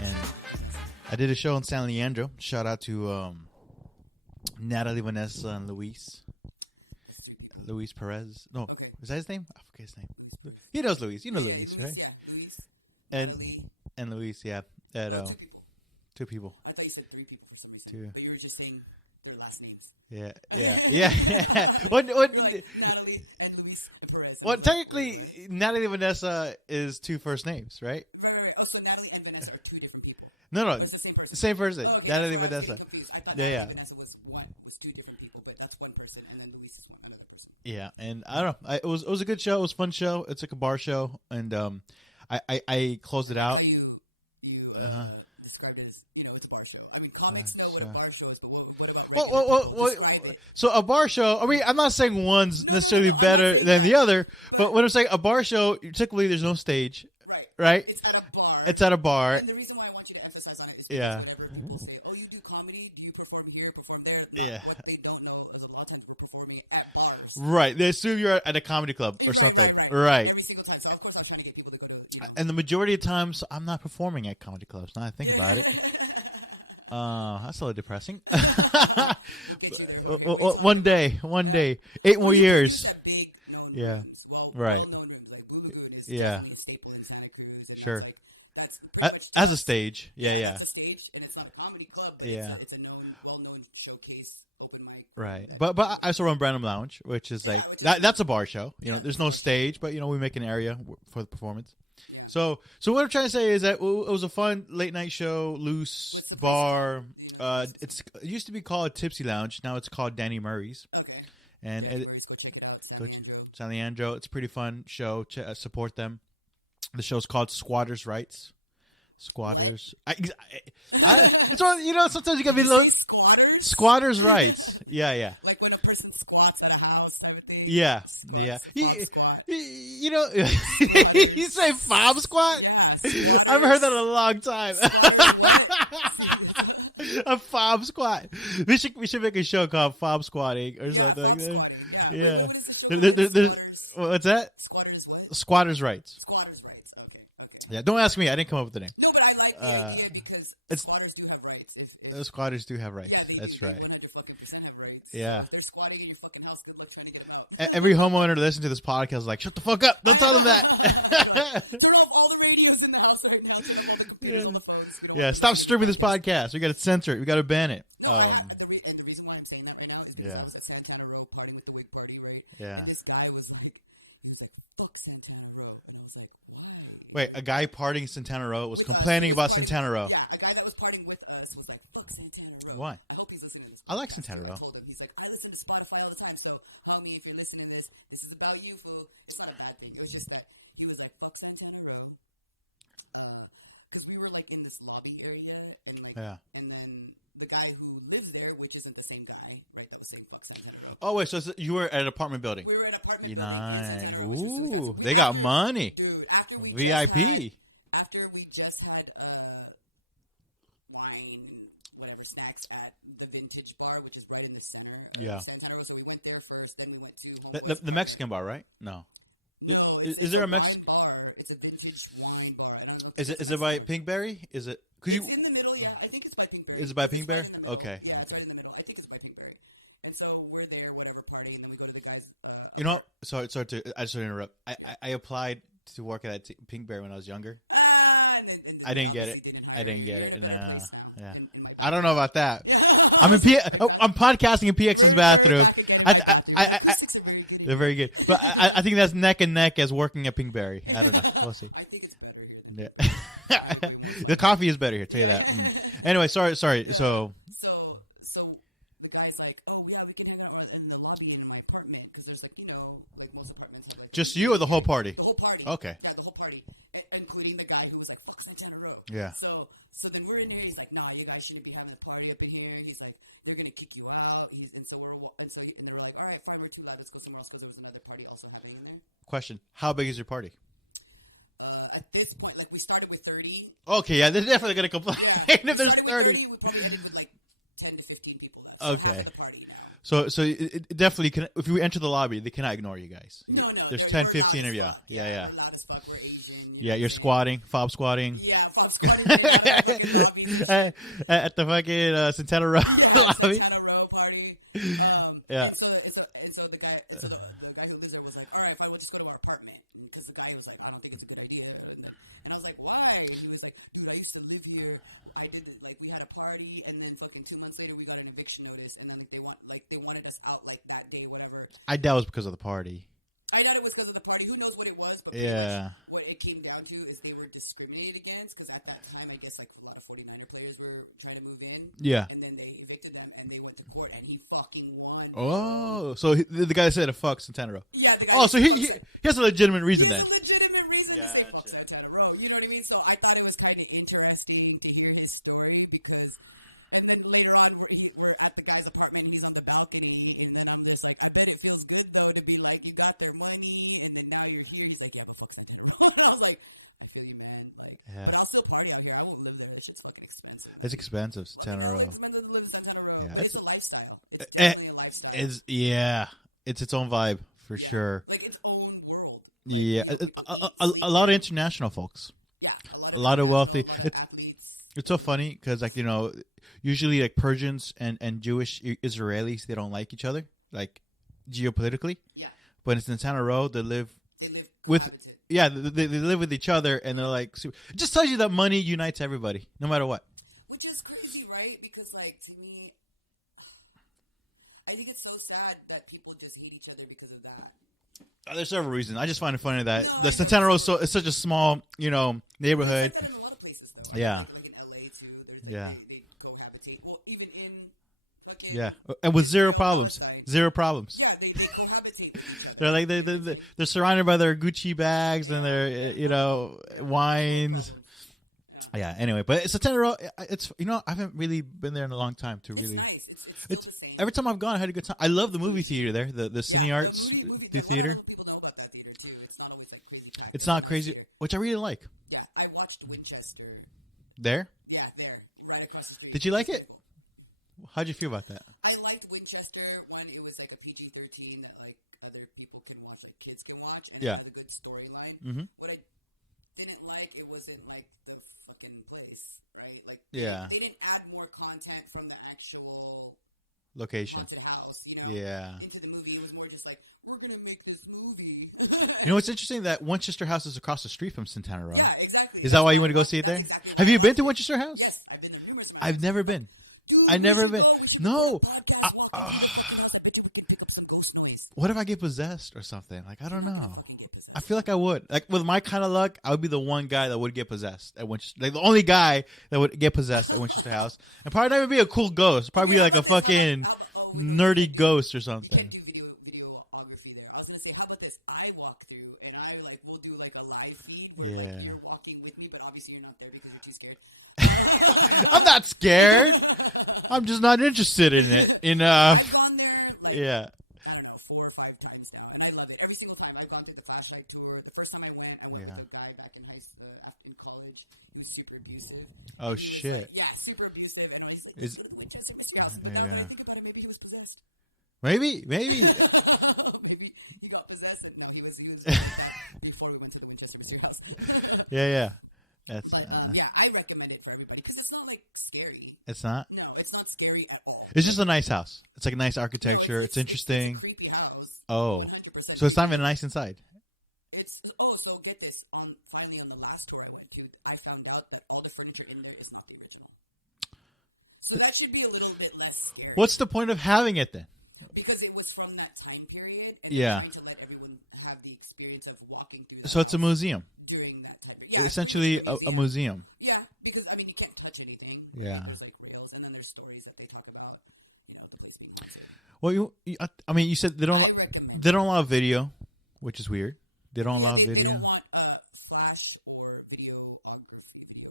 and I did a show in San Leandro. Shout out to Natalie, Vanessa, and Luis Perez. No, is that his name? I forget his name. He knows Luis. You know Luis, right? And Luis, yeah. Two people. I thought you said 3 people for some reason. Two. But you were just saying their last names. Yeah. What? Technically, Natalie and Vanessa is 2 first names, right? Right. Oh, so Natalie and Vanessa are 2 different people. No, It's the same person. Natalie and Vanessa. Yeah. Vanessa was 2 different people, but that's one person, and then Luis is another person. Yeah, and I don't know. It was a good show. It was a fun show. It's like a bar show, and I closed it out. You described it as, it's a bar show. I mean, comics know what a bar show is, but Well, so a bar show, I mean, I'm not saying one's necessarily better than the other, but when I'm saying a bar show, typically there's no stage, right? It's at a bar. And the reason why I want you to emphasize on it is Yeah. people say, oh, you do comedy, do you perform here, perform there? Yeah. They don't know a lot of times we're performing at bars. Right. They assume you're at a comedy club or something. Right. Every single time. So, of course, I'm trying to get people to go to And the majority of times, I'm not performing at comedy clubs. Now I think about it. That's a little depressing. One day, 8 more years. Yeah, right. Yeah, sure. As a stage, yeah. Yeah. Right, but I also run Brandon Lounge, which is like that's a bar show. There's no stage, but we make an area for the performance. So what I'm trying to say is that it was a fun late night show, loose bar. It used to be called Tipsy Lounge. Now it's called Danny Murray's. And go to San Leandro. It's a pretty fun show. Support them. The show's called Squatters' Rights. Squatters. It's all, sometimes you gotta be a little Squatters' Rights. Yeah. Like when a person squats at a house, Yeah. You say fob squat? I haven't heard that in a long time. A fob squat. We should make a show called Fob Squatting or something like that. Yeah. There's what's that? Squatters' Rights. Squatters' rights. Okay. Yeah. Don't ask me. I didn't come up with the name. No, but I like because squatters do have rights. Squatters do have rights. That's right. If Yeah. you're squatting in your fucking house, good luck trying to get out. Every homeowner to listen to this podcast is like, shut the fuck up. Don't tell them that. Turn off all the radios in the house right now. Yeah. Stop streaming this podcast. We got to censor it. We got to ban it. The reason why I'm saying that right now is because Yeah. I was at Santana Row party with the Wig Party, right? Yeah. And this guy was like, fuck Santana Row. And I was like, wow. Wait, a guy partying in Santana Row was complaining about Santana Row. Yeah, a guy that was partying with us was like, fuck Santana Row. Why? I hope he's listening to this. I like Santana Row. He's like, I listen to Spotify all the time, so homie, if you're listening to this, this is about you, fool. It's not a bad thing. It was just that he was like, fuck Santana Row. Because we were like in this lobby area, and like, Yeah. and then the guy who lives there, which isn't the same guy, like that was saying fuck Santana Row. Oh, wait, so you were at an apartment building. We were in an apartment. Nice. Ooh, they got money. Dude, after we VIP. just had wine, whatever snacks at the Vintage Bar, which is right in the center. Yeah. Santana Row. So we went there first, then we went to The Mexican bar, right? No. No, Is there a Mexican? wine bar. It's a vintage wine bar. And I don't know Is it by Pinkberry? Is it? Cause you it's in the middle, yeah. I think it's by Pinkberry. is it by Pinkberry? Okay. Yeah, it's right in the middle. I think it's by Pinkberry. And so we're there, whatever, party, and then we go to the guy's. You know, sorry to I just want to interrupt. I applied to work at Pinkberry when I was younger. And then I didn't get it. And yeah. I don't know about that. I'm podcasting in PX's bathroom. They're very good, but I think that's neck and neck as working at Pinkberry. I don't know. We'll see. I think it's better than Yeah. The coffee is better here. Tell you that. Anyway, sorry. So So the guy's like, oh, yeah, we can do one in the lobby in my apartment, because there's like, like most apartments. Like, just you or the whole party? the whole party. Okay. Yeah, the whole party, including the guy who was like, fuck Santana Row. Yeah. So then we're in there. He's like, no, you guys shouldn't be having a party up in here. He's like, we're gonna kick you out. And they're like, all right, fine, we're too loud. Let's go somewhere else, because there was another party also happening in there. Question: how big is your party? At this point, like, we started with 30. Okay, yeah, they're definitely gonna complain if there's 30. We probably ended with like 10 to 15 people. Okay. So it definitely can. If you enter the lobby, they cannot ignore you guys. No, There's they're 10, 15 of you. loud Yeah. as fuck. We're Asian, Yeah, you're squatting, fob squatting. Yeah, fob squatting. At the fucking Santana Row lobby. Santana Row party. Yeah. And so the guy who lives there was like, all right, fine, we'll just go to our apartment. Because the guy was like, I don't think it's a good idea. And I was like, why? And he was like, dude, I used to live here. We had a party, and then fucking 2 months later, we got an eviction notice, and then they wanted us out like that day, whatever. I doubt it was because of the party. I doubt it was because of the party. Who knows what it was? But Yeah. What it came down to is they were discriminated against, because at that time, I guess like a lot of 49er players were trying to move in. Yeah. And then they evicted them, and they went to court, and he fucking won. Oh, so the guy said a fuck Santana Row. Yeah. Oh, so he has a legitimate reason then. There's a legitimate reason to say fuck Santana Row. You know what I mean? So I thought it was kind of interesting to hear his story, because, and then later on, we're at the guy's apartment, he's on the balcony, and then I'm just like, I bet it feels good though to be like, you got their money, and then now you're here. He's like, yeah, but fuck Santana Row. And I was like, I feel you, man. Like, Yeah. But I'll still party out here. I don't live there. That shit's fucking expensive. It's expensive, Santana Row. Yeah, it's a lifestyle. It's Eh, definitely a lifestyle. it's its own vibe for sure. Like its own world. Yeah, a lot of international folks, Yeah, a lot of wealthy. athletes. It's so funny because like usually like Persians and Jewish Israelis, they don't like each other like geopolitically. Yeah, But in Santana Row, they live they live with cohabited. they live with each other, and they're like it just tells you that money unites everybody no matter what. Which is crazy, right? Because, like, to me, I think it's so sad that people just hate each other because of that. There's several reasons. I just find it funny that the Santana Row it's such a small neighborhood. There's a lot of places, though. Yeah. Like in LA, too. Yeah. They cohabitate. Well, even in fucking Yeah, and with zero problems. Zero problems. Yeah, they cohabitate. They're like they're surrounded by their Gucci bags and their wines. Yeah. Anyway, but Santana Row, it's I haven't really been there in a long time to really. Nice. It's every time I've gone, I had a good time. I love the movie theater there, the Cine Arts the theater. People know about that theater, too. It's not always, like, crazy. It's not crazy, which I really like. Yeah, I watched Winchester. There, Yeah, there. Right across the street. did you like it? How'd you feel about that? I liked Winchester when it was like a PG-13 that like other people can watch, like kids can watch, and Yeah. it had a good storyline. Mhm. What I didn't like, it wasn't like the fucking place, right? Like Yeah. they didn't add more content from the actual Location. haunted house, Yeah. into the movie. It was more just like, we're gonna make this movie. You know what's interesting? That Winchester House is across the street from Santana Row. Yeah, exactly. Is that why you went to go see it there? Exactly. Have you been to Winchester House? Yes, I did it numerous I've never been. Dude, I never we been. should go, we should No. go. I bet you could pick up some ghost noise. What if I get possessed or something? Like, I don't know. I feel like I would. Like, with my kind of luck, I would be the one guy that would get possessed at Winchester. Like, the only guy that would get possessed at Winchester House. And probably not even be a cool ghost. Probably be like a fucking nerdy ghost or something. Do videography there. I was gonna say, how about this? I walk through and we'll do like a live feed where Yeah. you're walking with me, but obviously you're not there because you're too scared. I'm not scared. I'm just not interested in it enough. I've gone there, Yeah. I don't know, 4 or 5 times now, and I love it. Every single time I've gone through the flashlight tour. The first time I went with a guy back in in college. He was super abusive. Oh, He was shit. like, yeah, super abusive. And I said, Is- Winchester was house. Yeah. Now when I think about it, maybe he was possessed. Maybe. Maybe he got possessed and he was before we went to the Winchester Mystery House. Yeah. That's. Yeah, I recommend it for everybody because it's not like scary. It's not. No, it's not scary at all. It's just a nice house. It's like nice architecture. It's interesting. It's a creepy house. Oh. 100%. So it's not even nice inside. So get this. Finally on the last tour I went to, I found out that all the furniture in there is not the original. So that should be a little bit less scary. What's the point of having it then? Because it was from that time period. And Yeah. trying to let everyone have the experience of walking through the So it's a museum. during that time. Yeah, Essentially a museum. yeah, because I mean you can't touch anything. Yeah. There's like rails, and then there's stories that they talk about, the place being haunted. Well, I mean, you said they don't. I recommend They don't allow video, which is weird. They don't allow They video. don't want flash or videography, video recording in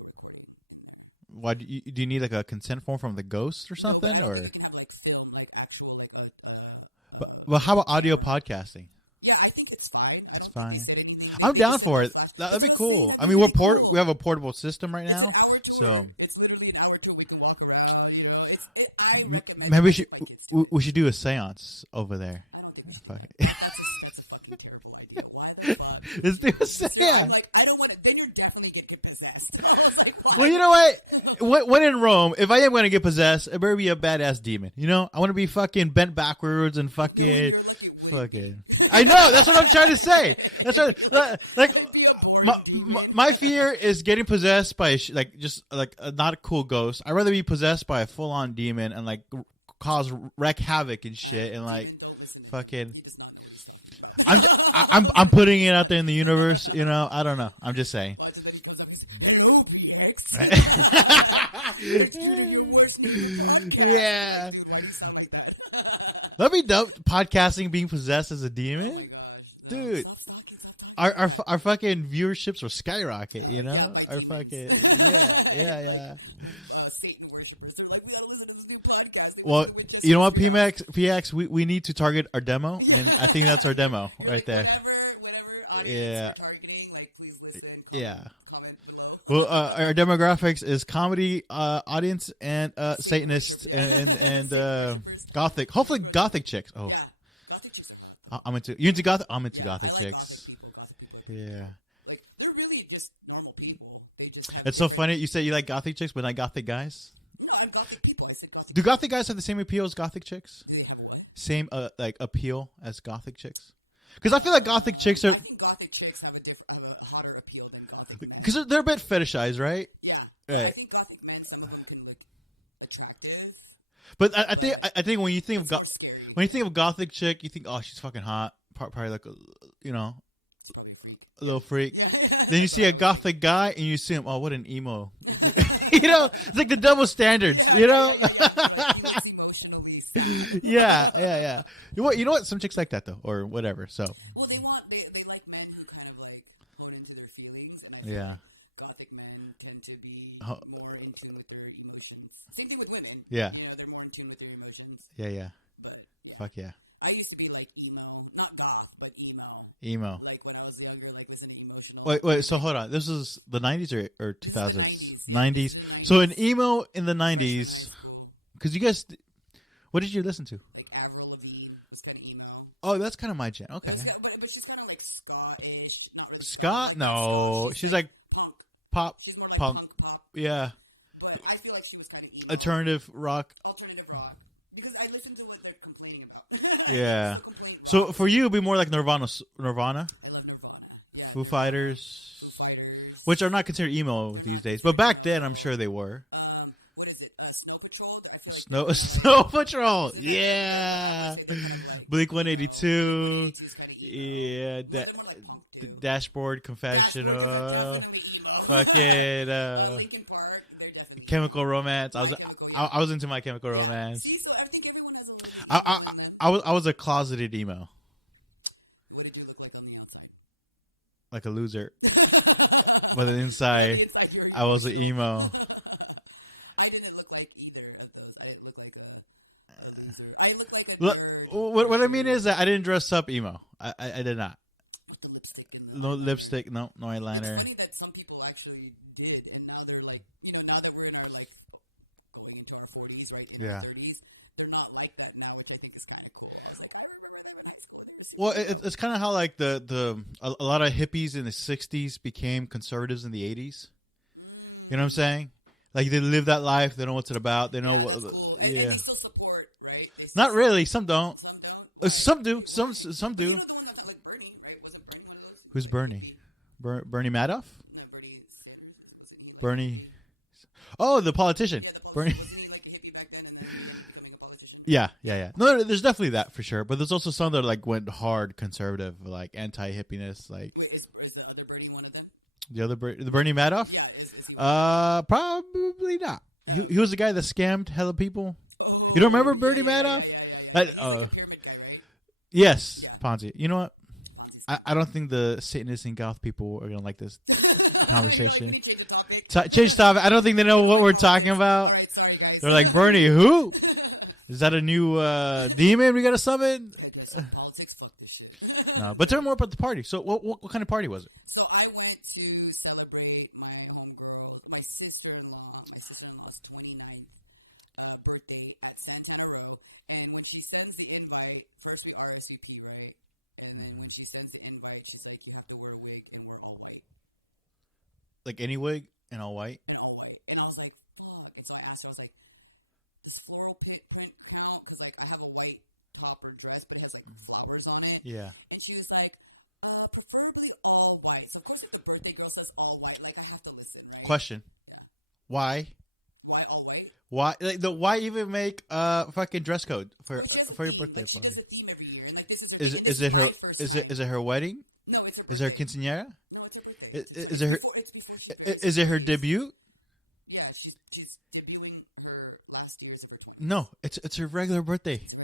there. Why do you need like a consent form from the ghost or something? Or You can have like film, like actual, like but how about audio podcasting? yeah, I think it's fine. It's fine. I'm down for it. That'd be cool. I mean, we have a portable system right now, so It's literally an hour or two. We can walk around. I maybe we should do a séance over there. Fuck it. That's a fucking terrible idea. Why? Let's do a séance. Like, I don't want to. Then you're Well, you know what? When in Rome, if I am going to get possessed, it better be a badass demon. You know, I want to be fucking bent backwards and fucking. I know. That's what I'm trying to say. That's what, like. My fear is getting possessed by just a not a cool ghost. I'd rather be possessed by a full on demon and like wreak havoc and shit and like fucking. I'm putting it out there in the universe. You know, I don't know. I'm just saying. Yeah. That'd be dope. Podcasting being possessed as a demon, dude. Our fucking viewerships will skyrocket, you know? Our fucking yeah. Well, you know what, PX, we need to target our demo, and I think that's our demo right there. Yeah. Well, our demographics is comedy audience and Satanists and gothic. Hopefully, gothic chicks. Oh, you into gothic? I'm into gothic chicks. Yeah. It's so funny. You say you like gothic chicks, but not gothic guys. Do gothic guys have the same appeal as gothic chicks? Same like appeal as gothic chicks? Because I feel like gothic chicks are. Because they're a bit fetishized, right? Yeah. Right. But I think when you think of gothic chick, you think, oh, she's fucking hot, probably like a little freak. Then you see a gothic guy and you assume, oh, what an emo. You know, it's like the double standards. You know. Yeah. You know what? Some chicks like that though, or whatever. So. Well, they like men who kind of like more into their feelings, and yeah. Gothic men tend to be more in tune with their emotions. Same thing with women. Yeah. They're more in tune with their emotions. Yeah. But fuck yeah. I used to be like emo, not goth, but emo. Emo. Like when I was younger, like listen to emotional. Wait. So hold on. This is the 90s or 2000s? 90s. So an emo in the 90s, because you guys, what did you listen to? Like Avril Lavigne was kind of emo. Oh, that's kind of my jam. Okay. But she's kind of like ska-ish. Scott? No, she's like Punk. punk. Pop. Yeah. But I feel like she was kind of emo. Alternative rock. Because I listened to what they're complaining about. Yeah. So for you, it'd be more like Nirvana, Foo Fighters, which are not considered emo these days, but back then I'm sure they were. What is it? Snow Patrol? Snow Patrol. Yeah. Blink-182. Yeah. Dashboard Confessional. Fucking Chemical Romance. I was into My Chemical Romance. I was a closeted emo. Like a loser. But then inside, I was an emo. I didn't look like either of those. I looked like a What I mean is that I didn't dress up emo. I did not. No lipstick, no eyeliner. It's funny that some people actually did, and now they're like, now that we're in our like going into our 40s, right? Yeah. 30s, they're not like that now, which I think is kind of cool. I remember when I was in high school. Well, it's kind of how like a lot of hippies in the 60s became conservatives in the 80s. You know what I'm saying? Like they live that life. They know what's it about. They know what. Yeah. They still support, right? Not really. Some don't. Some do. Some do. Who's Bernie? Bernie Madoff? Bernie. Oh, the politician. Bernie. Yeah. No, there's definitely that for sure. But there's also some that like went hard conservative, like anti-hippiness, like. The Bernie Madoff? Probably not. He was the guy that scammed hella people. You don't remember Bernie Madoff? Yes, Ponzi. You know what? I don't think the Satanist and goth people are gonna like this conversation. Change topic. I don't think they know what we're talking about. They're like, Bernie, who? Is that a new demon we gotta summon? No, but tell me more about the party. So, what kind of party was it? So I went to celebrate my homegirl, my sister-in-law. My sister-in-law's 29th birthday at Santana Row. And when she sends the invite, first we RSVP, right? And then when she sends the invite, she's like, you have to wear a wig, and we're all white. Like any wig? In all white. And all white. And I was like, fuck. And so I asked her, I was like, does floral print count? Because, like, I have a white top or dress, but it has, like, flowers on it. Yeah. And she was like, preferably all white. So, of course, if the birthday girl says all white, like, I have to listen, right? Question. Why? Why all white? Why? Like, why even make fucking dress code for your birthday party? Is it her wedding? No, it's her Is it her quinceañera? No, it's her birthday. Is it her? Is it her debut? Yeah, she's debuting her last year's of her 20s. No, it's her regular birthday. It's a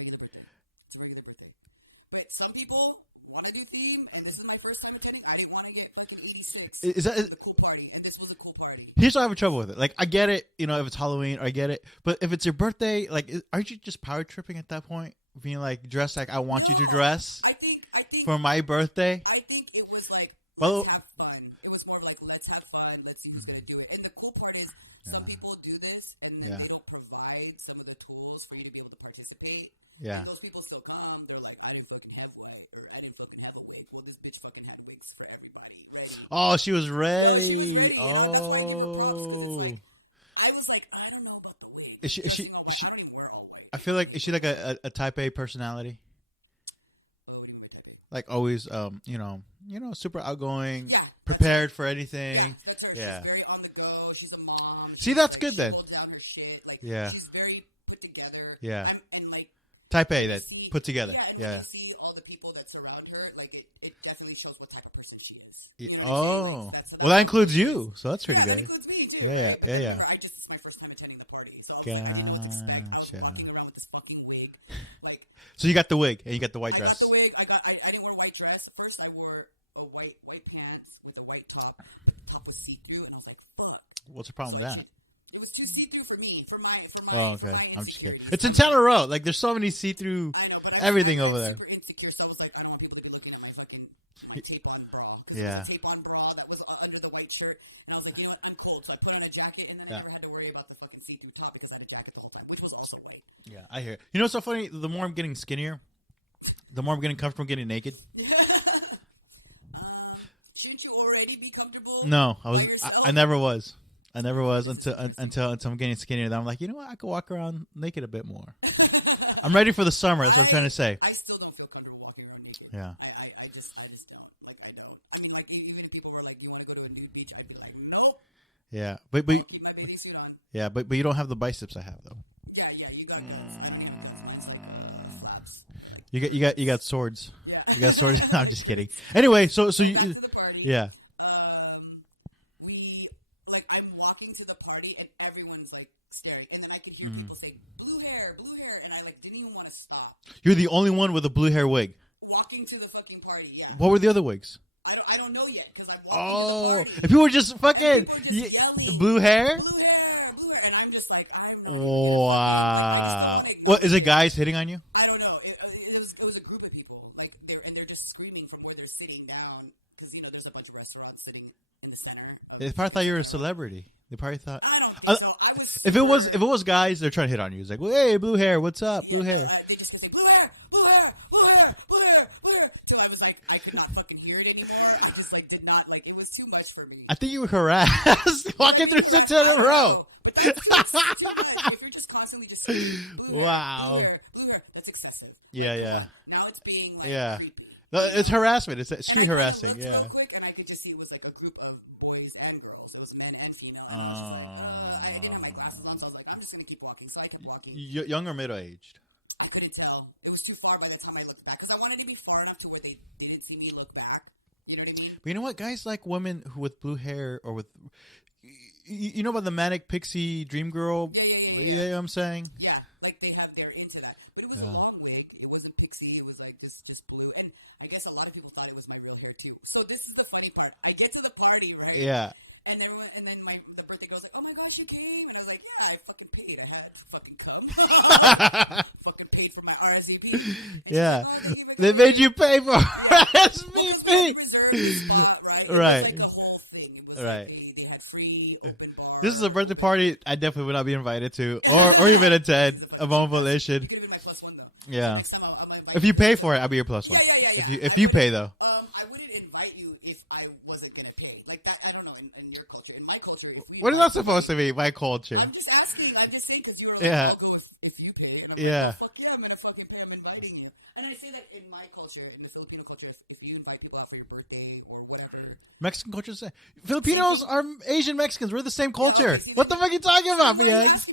regular birthday. Okay, some people want to do theme, and this is my first time attending. I didn't want to get fucking 86. Is that? It was a cool party, and this was a cool party. Here's why I have trouble with it. Like, I get it, you know, if it's Halloween, I get it. But if it's your birthday, like, aren't you just power tripping at that point? Being like, dressed like I want you to dress I think for my birthday? I think it was like, Well, let's have fun. It was more like, let's have fun. Let's see who's going to do it. And the cool part is, some people do this, and then they'll provide some of the tools for you to be able to participate. Yeah. And those people still come. They're like, I didn't fucking have wig, or I didn't fucking have a wig. Well, this bitch fucking had wigs for everybody. Like, Oh, she was ready. and I'm just like, Oh. I was like, I don't know about the wig. Is she? I didn't wear all wig. I feel like, is she like a type A personality? Nobody wear type A. Like always, you know, super outgoing, Yeah, prepared for anything. That's her. Yeah. She's very on the go. She's a mom. See, that's good She then. holds down her shit. Like, Yeah. She's very put together. Yeah. And like, Type A that see- put together. and Yeah. you see all the people that surround her, like it definitely shows what type of person she is. Yeah. You know what I'm saying? Oh, Like, that's well, that includes you, so that's pretty that good. includes me too, Yeah, right? yeah, yeah. I just, it's my first time attending the party, so I was like, I didn't know what to expect. I was Gotcha. walking around with this fucking wig. Like, So you got the wig and you got the white I got dress. the wig. I didn't wear a white dress. First, I wore a white pants with a white top. But the top was see-through, and I was like, fuck. What's the problem with that? It was too see-through for me. For my Oh, for okay. my I'm just kidding. insecurities. It's in Town Row. Like, there's so many see-through I know, but everything I'm over there. super insecure, so I was like, I don't want people to be looking at my fucking tape-on bra. 'Cause Yeah. it was a tape-on bra that was under the white shirt, and I was like, you know what, I'm cold, so I put on a jacket, and then I never had to worry about the fucking see-through top because I had a jacket the whole time, which was also white. Yeah, I hear it. You know what's so funny? The more I'm getting skinnier, the more I'm getting comfortable getting naked. Shouldn't you already be comfortable? No, by yourself? I never was. I never was until I'm getting skinnier. Then I'm like, you know what? I could walk around naked a bit more. I'm ready for the summer. That's what I'm trying to say. I still don't feel comfortable walking around naked. Yeah. I just don't. Like, I don't. I mean, like, even if people were like, do you want to go to a nude beach? I'd be like, nope. Yeah, but Keep my bathing suit on. yeah, but you don't have the biceps I have though. Yeah, you got those. You got swords. You got swords. No, I'm just kidding. Anyway, so you, To the party. yeah. I'm walking to the party and everyone's like staring, and then I could hear Mm-hmm. people say blue hair, and I like didn't even want to stop. You're the only one with a blue hair wig. Walking to the fucking party, yeah. What were the other wigs? I don't know yet because I'm walking Oh, to the party. if people were just fucking blue hair. Blue hair, and I'm just like, Wow. What is it? Guys hitting on you? I don't know. It was a group of people, like they're just screaming from where they're sitting down because there's a bunch of restaurants sitting in the center. They probably thought you were a celebrity. They probably thought. I don't think so. I was If it was guys, they're trying to hit on you. It's like, well, hey, blue hair, what's up, blue hair? They just kept saying, blue hair. So I was like, I could not fucking hear it anymore. I just like did not like. It was too much for me. I think you were harassed walking through Santana Row. But that's too much. If you're just constantly just saying, blue hair, Wow. blue hair, that's excessive. Yeah. Now it's being like, Yeah. creepy. No, it's harassment. It's street And I harassing. looked Yeah. real quick, and I could just see it was like a group of boys and girls. It was men and female. I didn't have my glasses on, so I was like, I'm just gonna keep walking. So I kept walking. Young or middle aged? I couldn't tell. It was too far by the time I looked back because I wanted to be far enough to where they didn't see me look back. You know what I mean? But you know what? Guys like women who with blue hair or with. You know about the manic pixie dream girl? Yeah. You know what I'm saying? Yeah, like they're into that. But it was a long wig. It wasn't pixie. It was like just blue. And I guess a lot of people thought it was my real hair too. So this is the funny part. I get to the party, right? Yeah. And then the birthday girl's like, oh my gosh, you came? And I was like, yeah, I fucking paid. I had to fucking come. Fucking paid for my RSVP. Yeah. They made you pay for RSVP. Reserved the spot, right? Right. It was like the whole thing. It was Right. like, they had free open bar. This is a birthday party I definitely would not be invited to, or even attend of my own volition. You're my plus one, though. Yeah. Next time I'm gonna invite If you pay for it, I'll be your plus one. Yeah. If you pay though. I wouldn't invite you if I wasn't gonna pay. Like that, I don't know. In your culture, in my culture, if we What is that supposed to be? My culture. I'm just asking. I'm just saying because you were like, Yeah. I'll go if you pay. And I'm Yeah. like, fuck yeah, I'm gonna fucking pay. I'm inviting you. And I say that in my culture, in the Filipino culture, if you invite people out for your birthday or whatever. Mexican culture. Filipinos are Asian Mexicans. We're the same culture. What the fuck are you talking about, Biags?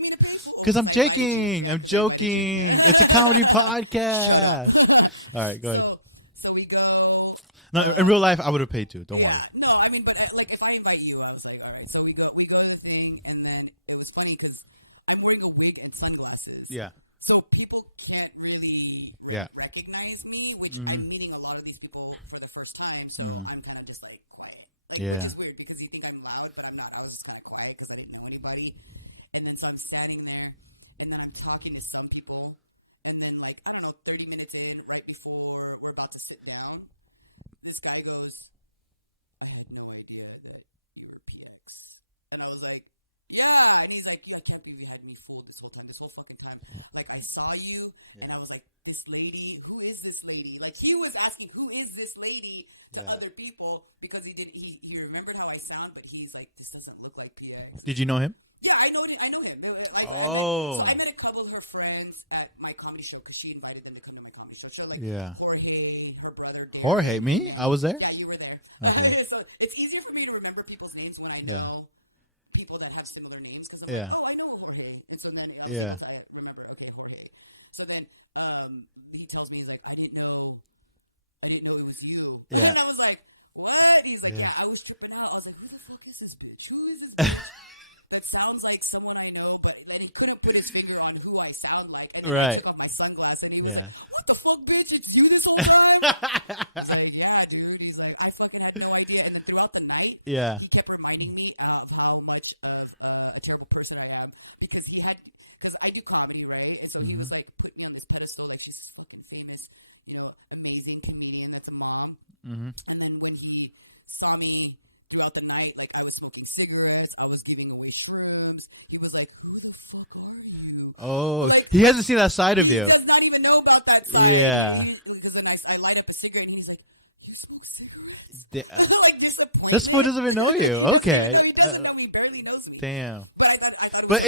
Because I'm joking. I'm joking. It's a comedy podcast. All right, go ahead. So we go. No, in real life, I would have paid too. Don't worry. No, I mean, but like if I invite you, I was like, all right. So we go to the thing, and then it was funny because I'm wearing a wig and sunglasses. Yeah. So people can't really Yeah. recognize me, which I'm meeting a lot of these people for the first time. So I'm kind of just like quiet. Yeah. Which is weird because you think I'm loud, but I'm not. I was just kind of quiet because I didn't know anybody. And then so I'm standing there, and then I'm talking to some people, and then like I don't know, 30 minutes in, right before we're about to sit down, this guy goes, "I had no idea that you were PX," and I was like, "Yeah," and he's like, "You can't believe you had me fooled this whole fucking time. Like I saw you, and I was like, this lady, who is this lady?" Like he was asking, "Who is this lady?" to other people because he remembered how I sound, but he's like, "This doesn't look like PX." Did you know him? Yeah, I know him. Oh. So I met a couple of her friends at my comedy show because she invited them to come to my comedy show. So like Yeah. Jorge, her brother. David. Jorge, me? I was there? Yeah, you were there. Okay. So it's easier for me to remember people's names when I Yeah. know people that have similar names because Yeah. like, oh, I know Jorge. And so then Yeah. I remember, okay, Jorge. So then he tells me, he's like, I didn't know it was you. Yeah. And I was like, what? He's like, Yeah. yeah, I was tripping out. I was like, who the fuck is this bitch? Who is this bitch? It sounds like someone I know, but then he couldn't put his finger on who I sound like. And Right. I took off my sunglasses and he was Yeah. like, what the fuck, bitch? It's you this whole time? He's like, yeah, dude. He's like, I fucking had no idea. And then throughout the night, Yeah. he kept reminding me of how much of a terrible person I am because I do comedy, right? And so he was like, put me on this pedestal, like she's this fucking famous, amazing comedian that's a mom. Mm-hmm. And then when he saw me throughout the night, like I was smoking cigarettes, I was giving away shrooms. He was like, "Who the fuck are you?" Oh, he hasn't seen that side of He you. does not even know about that side. Yeah. Because then I light up the cigarette, and he's like, "You smoke cigarettes?" Like disappointed. This fool doesn't even know you. Okay. He doesn't know, he barely knows me. Damn. But I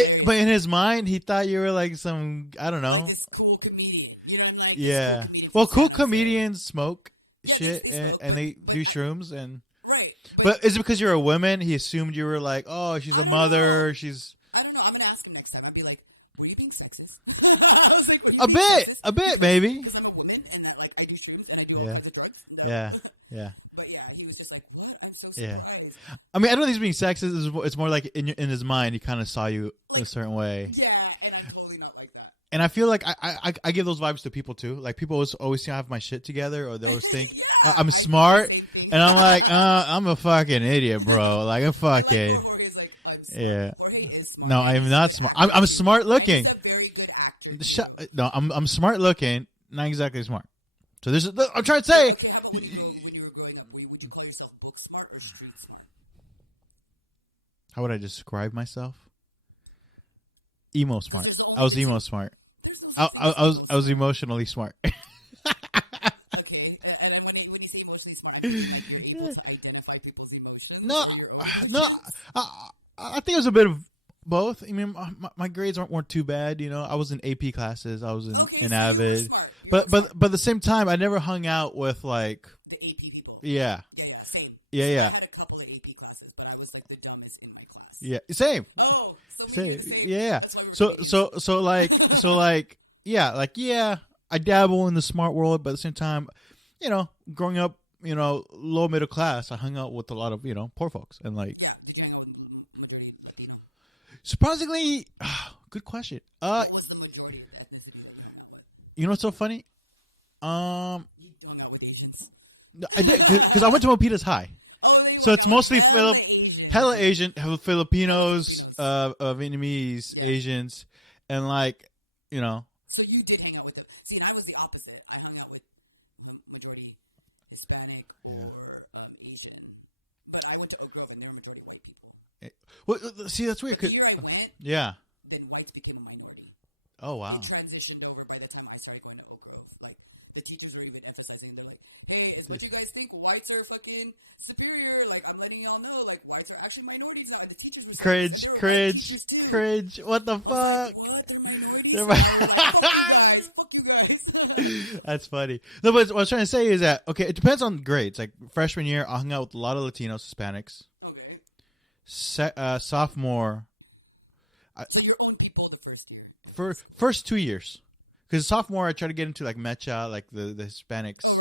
thought But in his mind, he thought you were like some, I don't know. this cool comedian. You know what I'm like? Yeah. Well, cool comedians smoke shit and they do shrooms and. Right. But is it because you're a woman? He assumed you were like, oh, she's a mother. She's I don't know. I'm gonna ask him next time. I'll be like, "What do you think sex is?" I was like, "What do you a bit, maybe. Because I'm a woman and I do shrooms and I do all Yeah. kinds of drugs. Yeah, yeah, But yeah, he was just like, "What? I'm so yeah. surprised." I mean, I don't think he's being sexist. It's more like in his mind, he kind of saw you a certain way. Yeah, and I'm totally not like that. And I feel like I give those vibes to people too. Like people always have my shit together, or they always think I'm smart, and I'm like, I'm a fucking idiot, bro. Like I'm fucking, Jorge's like, yeah. Jorge is smart. No, I'm not smart. I'm smart looking. He's a very good actor. No, I'm smart looking, not exactly smart. So I'm trying to say. When you were growing up, would you call yourself book smart or street smart? How would I describe myself? Emo smart. I was emo smart. I was emotionally smart. Okay, and when you say emotionally smart, are you able to identify people's emotions? No. I think it was a bit of both. I mean, my grades weren't too bad. You know, I was in AP classes. I was in Avid, but at the same time, I never hung out with like. The AP people. Yeah. Same. Yeah. I had a couple of AP classes, but I was like the dumbest in my class. Yeah. Same. Oh, Same. Yeah. So I dabble in the smart world, but at the same time, you know, growing up, you know, low middle class, I hung out with a lot of, you know, poor folks and like. Surprisingly, good question. You know what's so funny? I did because I went to Milpitas High, so it's mostly hella Asian, Filipinos, Vietnamese, Asians, and like you know. So you did hang out with them. See, and I was the opposite. I hung out with the majority Hispanic or Asian, but I went to Oak Grove and they were majority white people. Well, see, that's weird. The year I went, Yeah. then whites became a minority. Oh wow. It transitioned over by the time I started going to Oak Grove. Like the teachers were even emphasizing, they're like, "Hey, is what you guys think whites are fucking superior, like, I'm letting y'all know, like, whites are actually minorities now. The teachers were Cringe. What the fuck? That's funny. No, but what I was trying to say is that, okay, it depends on grades. Like, freshman year, I hung out with a lot of Latinos, Hispanics. Okay. Sophomore. So your own people the first year? For first 2 years. Because sophomore, I tried to get into, like, Mecha, like, the Hispanics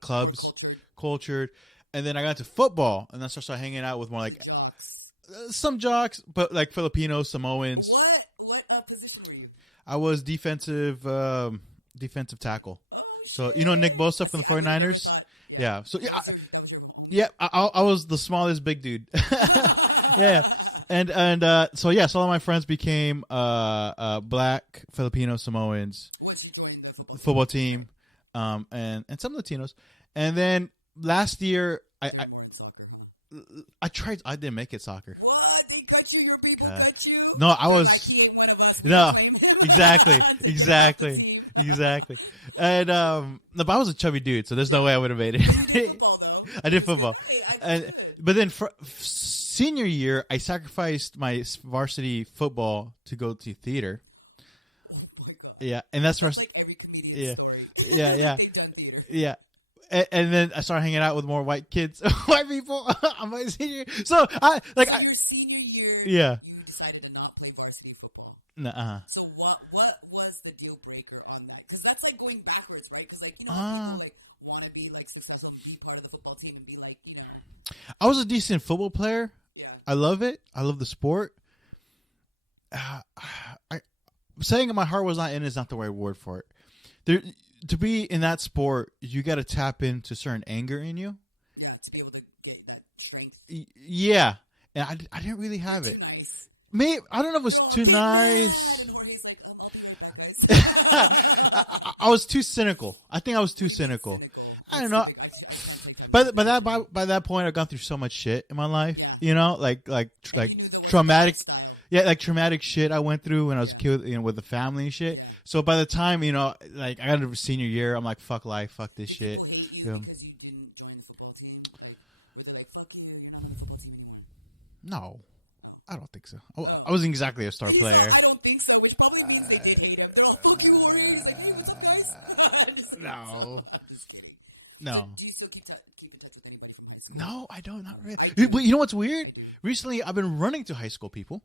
clubs, cultured. And then I got into football, and then I started hanging out with more, like, some jocks, but, like, Filipinos, Samoans. What position were you? I was defensive tackle. So, you know Nick Bosa from the 49ers? Yeah. So, I was the smallest big dude. Yeah. And so, yeah, so all of my friends became black, Filipino, Samoans, football team, and some Latinos. And then last year, I tried. I didn't make it soccer. What? They cut you? Your people cut you? No, I was. No, exactly. And no, but I was a chubby dude, so there's no way I would have made it. I did football, but then for senior year, I sacrificed my varsity football to go to theater. Yeah, and that's where. Yeah. And then I started hanging out with more white kids, white people on my senior year. So I like, your senior year, yeah. You decided to not play varsity football. Nuh-uh. So what was the deal breaker on that? Because that's like going backwards, right? Because like, you know, people like want to be like successful and be part of the football team and be like, you know. I was a decent football player. Yeah. I love it. I love the sport. Saying my heart was not in is not the right word for it. To be in that sport, you got to tap into certain anger in you. Yeah, to be able to get that strength. Yeah, and I didn't really have it. Nice. Maybe I don't know if it was too nice. I was too cynical. I think I was too cynical. I don't know. By that point, I've gone through so much shit in my life. You know, like traumatic. Yeah, like traumatic shit I went through when I was a kid, you know, with the family and shit. So by the time, you know, like I got into senior year, I'm like, fuck life, fuck this shit. No, I don't think so. I wasn't exactly a star player. I don't think so. Which probably means they did hate him. They're all, fuck you, Warriors. Like, you was a nice. No. No. Do you still keep in touch with anybody from high school? No, I don't. Not really. But you know what's weird? Recently, I've been running to high school people.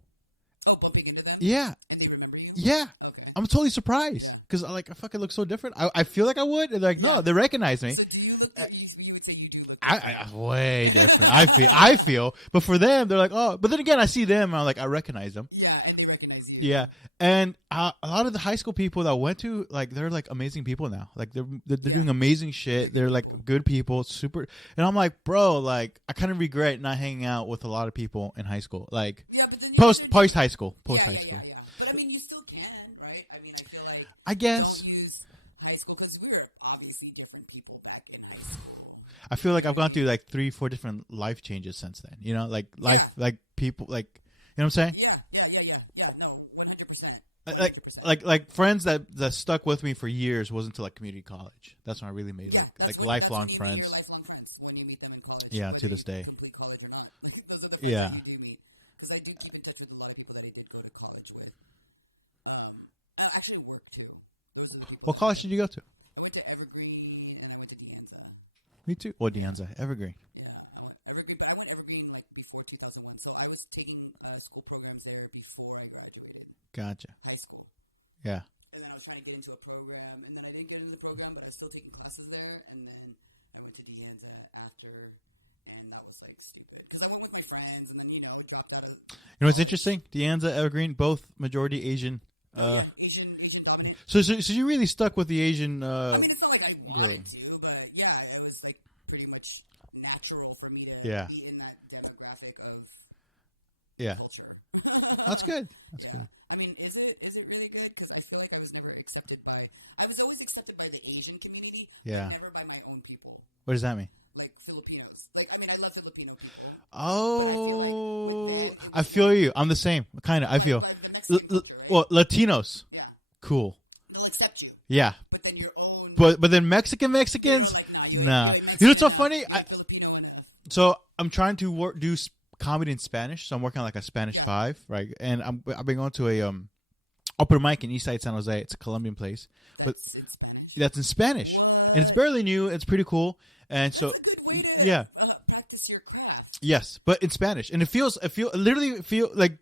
Oh, bumping into them? Yeah. And they remember you? Yeah. Okay. I'm totally surprised because I fucking look so different. I feel like I would. And they're like, no, they recognize me. So do you look like you would say you do look I'm way different. I feel, but for them, they're like, oh. But then again, I see them, and I'm like, I recognize them. Yeah, and they recognize you. Yeah, and a lot of the high school people that I went to, like, they're like amazing people now. Like they're doing amazing shit. They're like good people, super. And I'm like, bro, like I kind of regret not hanging out with a lot of people in high school, like post high school. But I mean, you still can, right? I mean, I feel like I guess. don't use high school because we were obviously different people back in high school. I feel like I've gone through like 3-4 different life changes since then. You know, like life, like people, like you know what I'm saying? Yeah. No, 100%. Like friends that stuck with me for years wasn't until like community college. That's when I really made like lifelong friends. Lifelong friends when you meet them in college. Yeah, to this day. Complete college or not. Those are the Yeah. friends that you do meet. Because I do keep in touch with a lot of people that I did go to college with. I actually worked too. What college did you go to? I went to Evergreen and I went to De Anza. Me too. What, De Anza? Evergreen. Yeah, Evergreen, but I went Evergreen like before 2001. So I was taking school programs there before I graduated Gotcha. high school. Yeah. And then I was trying to get into a program, and then I didn't get into the program, but I was still taking classes there. And then I went to De Anza after, and that was like stupid because I went with my friends, and then dropped out of. You know what's interesting? De Anza, Evergreen, both majority Asian. Asian dominant. So you really stuck with the Asian I mean, it's not like I girl. wanted to, but yeah, it was like pretty much natural for me to Yeah. be in that demographic of Yeah. culture. That's good. That's good. I mean, is it really good? Because I feel like I was never accepted by. I was always accepted by the Asian community. Yeah. But never by my own people, What does that mean? like Filipinos. Like, I mean, I love Filipino people. Oh, I feel you. I'm the same. Kind of. I feel. But the Mexican culture, Well, Latinos. yeah, Cool. they'll accept you. Yeah. But then your own. But then Mexicans? Nah. You know what's so funny? Filipino and So I'm trying to do comedy in Spanish. So I'm working on like a Spanish 5, right? And I've been going to a open mic in Eastside San Jose. It's a Colombian place, but that's in Spanish, and it's barely new. It's pretty cool, and so yeah, yes, but in Spanish, and it literally feel like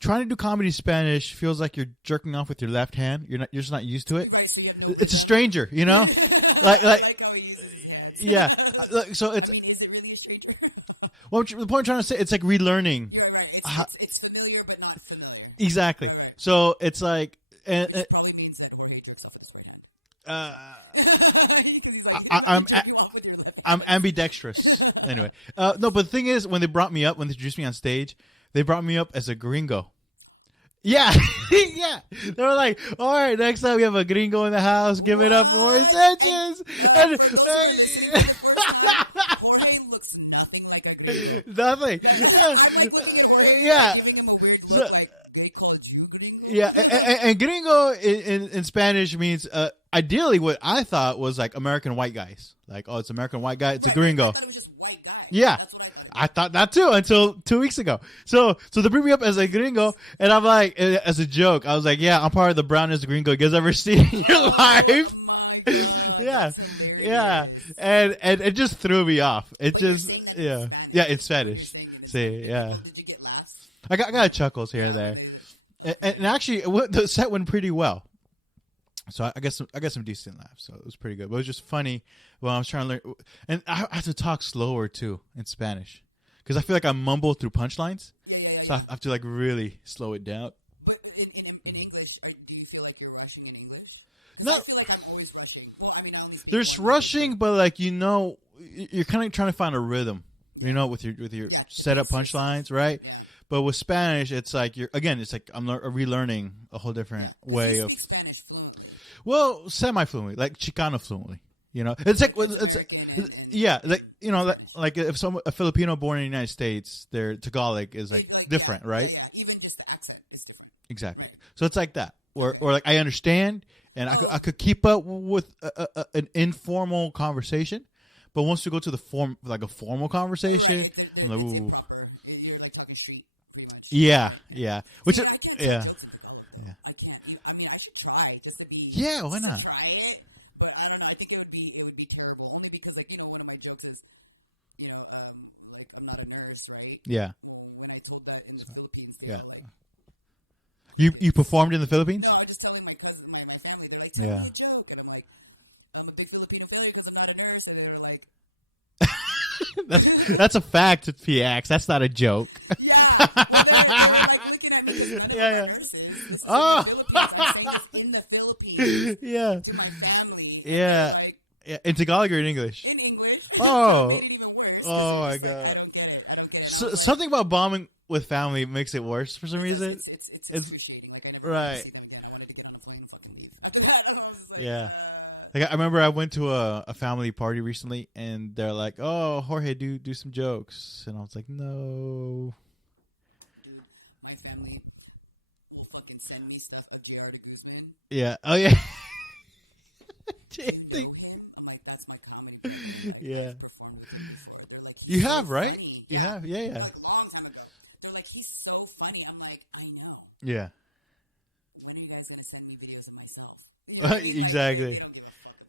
trying to do comedy in Spanish feels like you're jerking off with your left hand. You're just not used to it. It's a stranger, you know, like yeah. So it's the point I'm trying to say. It's like relearning. It's familiar but not familiar. Exactly. So it's like, I'm ambidextrous. Anyway, no, but the thing is, when they introduced me on stage, they brought me up as a gringo. Yeah, yeah. They were like, "All right, next time we have a gringo in the house, give it up for Sanchez." And, nothing. Yeah. So, yeah, and gringo in Spanish means ideally what I thought was like American white guys. Like, oh, it's American white guy. It's a gringo. Yeah. I thought that too until 2 weeks ago. So they bring me up as a gringo, and I'm like, as a joke, I was like, yeah, I'm part of the brownest gringo you guys ever seen in your life. Yeah, and it just threw me off. It just, yeah, in Spanish. See, yeah, I got chuckles here and there, and actually, the set went pretty well. So I got some decent laughs. So it was pretty good. But it was just funny when I was trying to learn, and I have to talk slower too in Spanish because I feel like I mumble through punchlines. So I have to like really slow it down. But in English, do you feel like you're rushing in English? Not. I feel like I'm always rushing. Well, I mean, There's rushing, but like you're kind of trying to find a rhythm, with your setup punchlines, right? But with Spanish, it's like it's like I'm relearning a whole different way of. Spanish fluently. Well, semi-fluently, like Chicano fluently. It's like if a Filipino born in the United States, their Tagalog is like different, right? Yeah, even just the accent is different. Exactly. So it's like that, or like I understand, and I could keep up with an informal conversation, but once you go to the a formal conversation, I'm like, ooh. Yeah. Which is, yeah. Yeah, why not? But I don't know. I think it would be terrible. Only because one of my jokes is, like I'm not a nurse, right? Yeah. When I told that in the Philippines, Yeah. Like, you performed in the Philippines? no, I'm just telling my cousin, my family, they're like, Yeah. tell me a joke, and I'm like, I'm a big Filipino failure because I'm not a nurse, and they were like, that's a fact, PX. That's not a joke. Yeah. Oh. in the Philippines, Yeah. my family, Yeah. like, Yeah. In Tagalog or in English? in English. Oh. Even worse. Oh my god. Something about bombing with family makes it worse for some reason. It's It's excruciating. Like, I never right. like, I had to get on a plane and fucking leave. Yeah. Like I remember I went to a family party recently, and they're like, "Oh, Jorge, do some jokes," and I was like, "No." My family will fucking send me stuff of J.R. Guzman. Yeah. Oh yeah. I'm like, that's my comedy. Yeah. Performance. They're like, You have, right? You have. Yeah. a long time ago. They're like, he's so funny. I'm like, I know. Yeah. When are you guys gonna send me videos of myself? Exactly. They don't give a fuck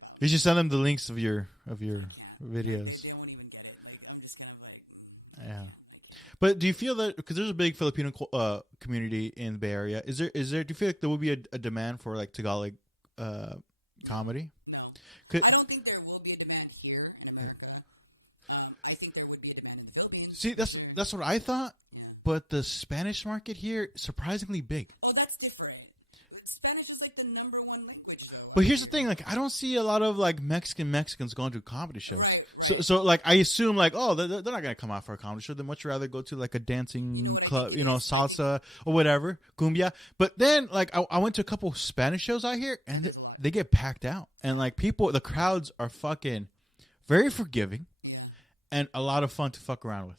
about You should send them the links of your videos. it. They don't even get it. Like, I'm just gonna Yeah. But do you feel that because there's a big Filipino community in the Bay Area, do you feel like there will be a demand for like Tagalog comedy? no. Could, I don't think there will be a demand here in America. I think there would be a demand in the Philippines. see, that's what I thought, but the Spanish market here is surprisingly big. Oh, that's different. Spanish is like the number one language. But here's the thing, like I don't see a lot of like Mexicans going to comedy shows. Right. So like I assume like they're not gonna come out for a comedy show. They'd much rather go to like a dancing club, salsa or whatever, cumbia. But then like I went to a couple Spanish shows out here, and they get packed out, and like the crowds are fucking very forgiving, and a lot of fun to fuck around with.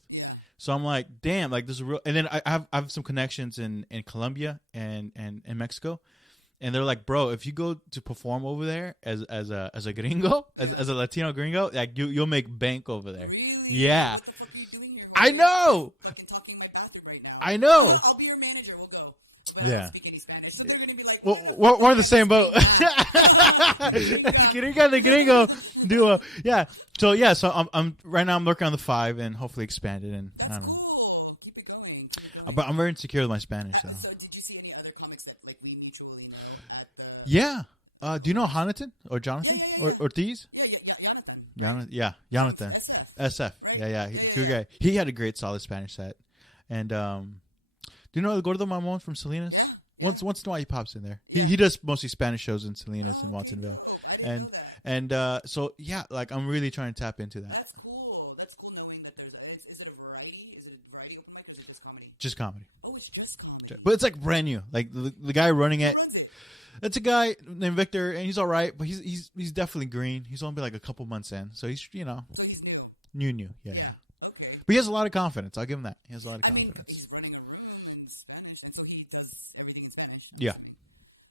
So I'm like, damn, like this is real. And then I have some connections in Colombia and Mexico. And they're like, bro, if you go to perform over there as a gringo, as a Latino gringo, like you'll make bank over there. Really? Yeah. I know. fucking talking in my bathroom right now. I know. I'll be your manager. We'll go. I Yeah. don't speak any Spanish. So they're gonna be like, Well, we're in the same boat. Gringo, the gringo duo. Yeah. So yeah. So I'm right now. I'm working on the 5 and hopefully expand it. And I don't know. cool. Keep it going. But I'm very insecure with my Spanish though. So did you see any other comics that like we mutually know at the... Yeah. Do you know Honiton or Jonathan or Ortiz? Jonathan. Jonathan. SF. Yeah. Good guy. He had a great solid Spanish set. And do you know El Gordo Mamon from Salinas? Once in a while he pops in there. He does mostly Spanish shows in Salinas and Watsonville. And so yeah, like I'm really trying to tap into that. That's cool. That's cool knowing that there's a... Is it a variety? Is it a variety open mic or is it just comedy? Just comedy. Oh, it's just comedy. But it's like brand new. Like the guy running it. It's a guy named Victor, and he's all right, but he's definitely green. He's only been like a couple months in, so he's So he's new. Yeah. Okay. But he has a lot of confidence. I'll give him that. He has a lot of confidence. He's running a room in Spanish, and so he does everything in Spanish. Yeah.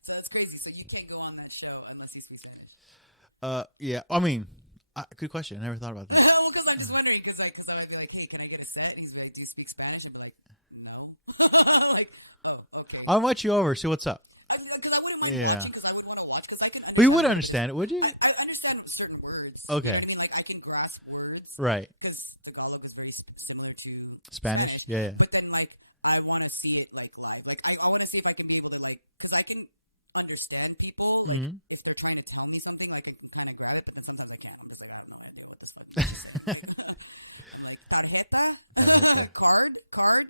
So that's crazy. So you can't go on that show unless he speaks Spanish. Yeah. I mean, good question. I never thought about that. Well, because I'm just wondering, because I would be like, hey, can I get a set? He's like, do you speak Spanish? I'd be like, no. Like, oh, okay. I'll invite you over. See what's up. Because I wouldn't really Yeah. watch you, because I would want to watch, because I can... But you would understand it, would you? I understand certain words. Okay. I mean, like, I can grasp words. Right. Because Tagalog is very similar to Spanish? Yeah. But then, like, I want to see it, like, live. Like, I want to see if I can be able to, like, because I can understand people. Like, Mhm. if they're trying to tell me something, like, I can kind of grab it, but then sometimes I can't. I'm just like, I have no idea what this fuck is. I'm like, Tarjeta. card.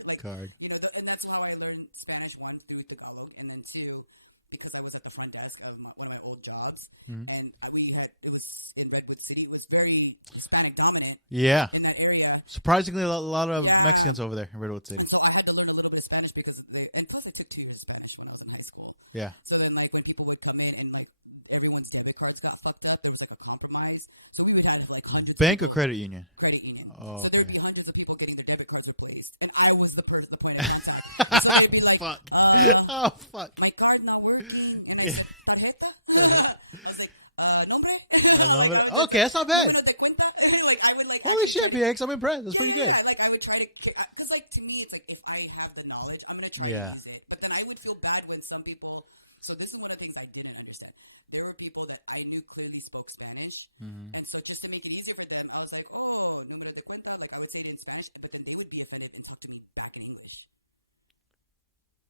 Like, Card. You know, and that's how I learned Spanish, one, through Tagalog, and then two, because I was at the front desk of one of my old jobs, Mhm. and it was in Redwood City. It was very Hispanic dominant Yeah. in that area. Surprisingly, a lot of Mexicans over there in Redwood City. So I had to learn a little bit of Spanish because and plus I took 2 years Spanish when I was in high school. Yeah. So then like when people would come in and like everyone's debit cards got fucked up, there was like a compromise. So we would have like hundreds Bank or credit union? of credit union. Oh, So there'd okay. be hundreds of people getting their debit cards replaced, and I was the point of contact. So they'd be like, Fuck. Oh, fuck. my card not working. And it's tarjeta. I was like, nombre. Okay, that's not bad. Like, I would like. Holy shit, PX. I'm impressed. That's pretty good. I would try to, because like to me, it's like if I have the knowledge, I'm gonna try Yeah. to use it. But then I would feel bad when some people. So this is one of the things I didn't understand. There were people that I knew clearly spoke Spanish, and so just to make it easier for them, I was like, oh, número de cuenta. Like I would say it in Spanish, but then they would be offended and talk to me back in English.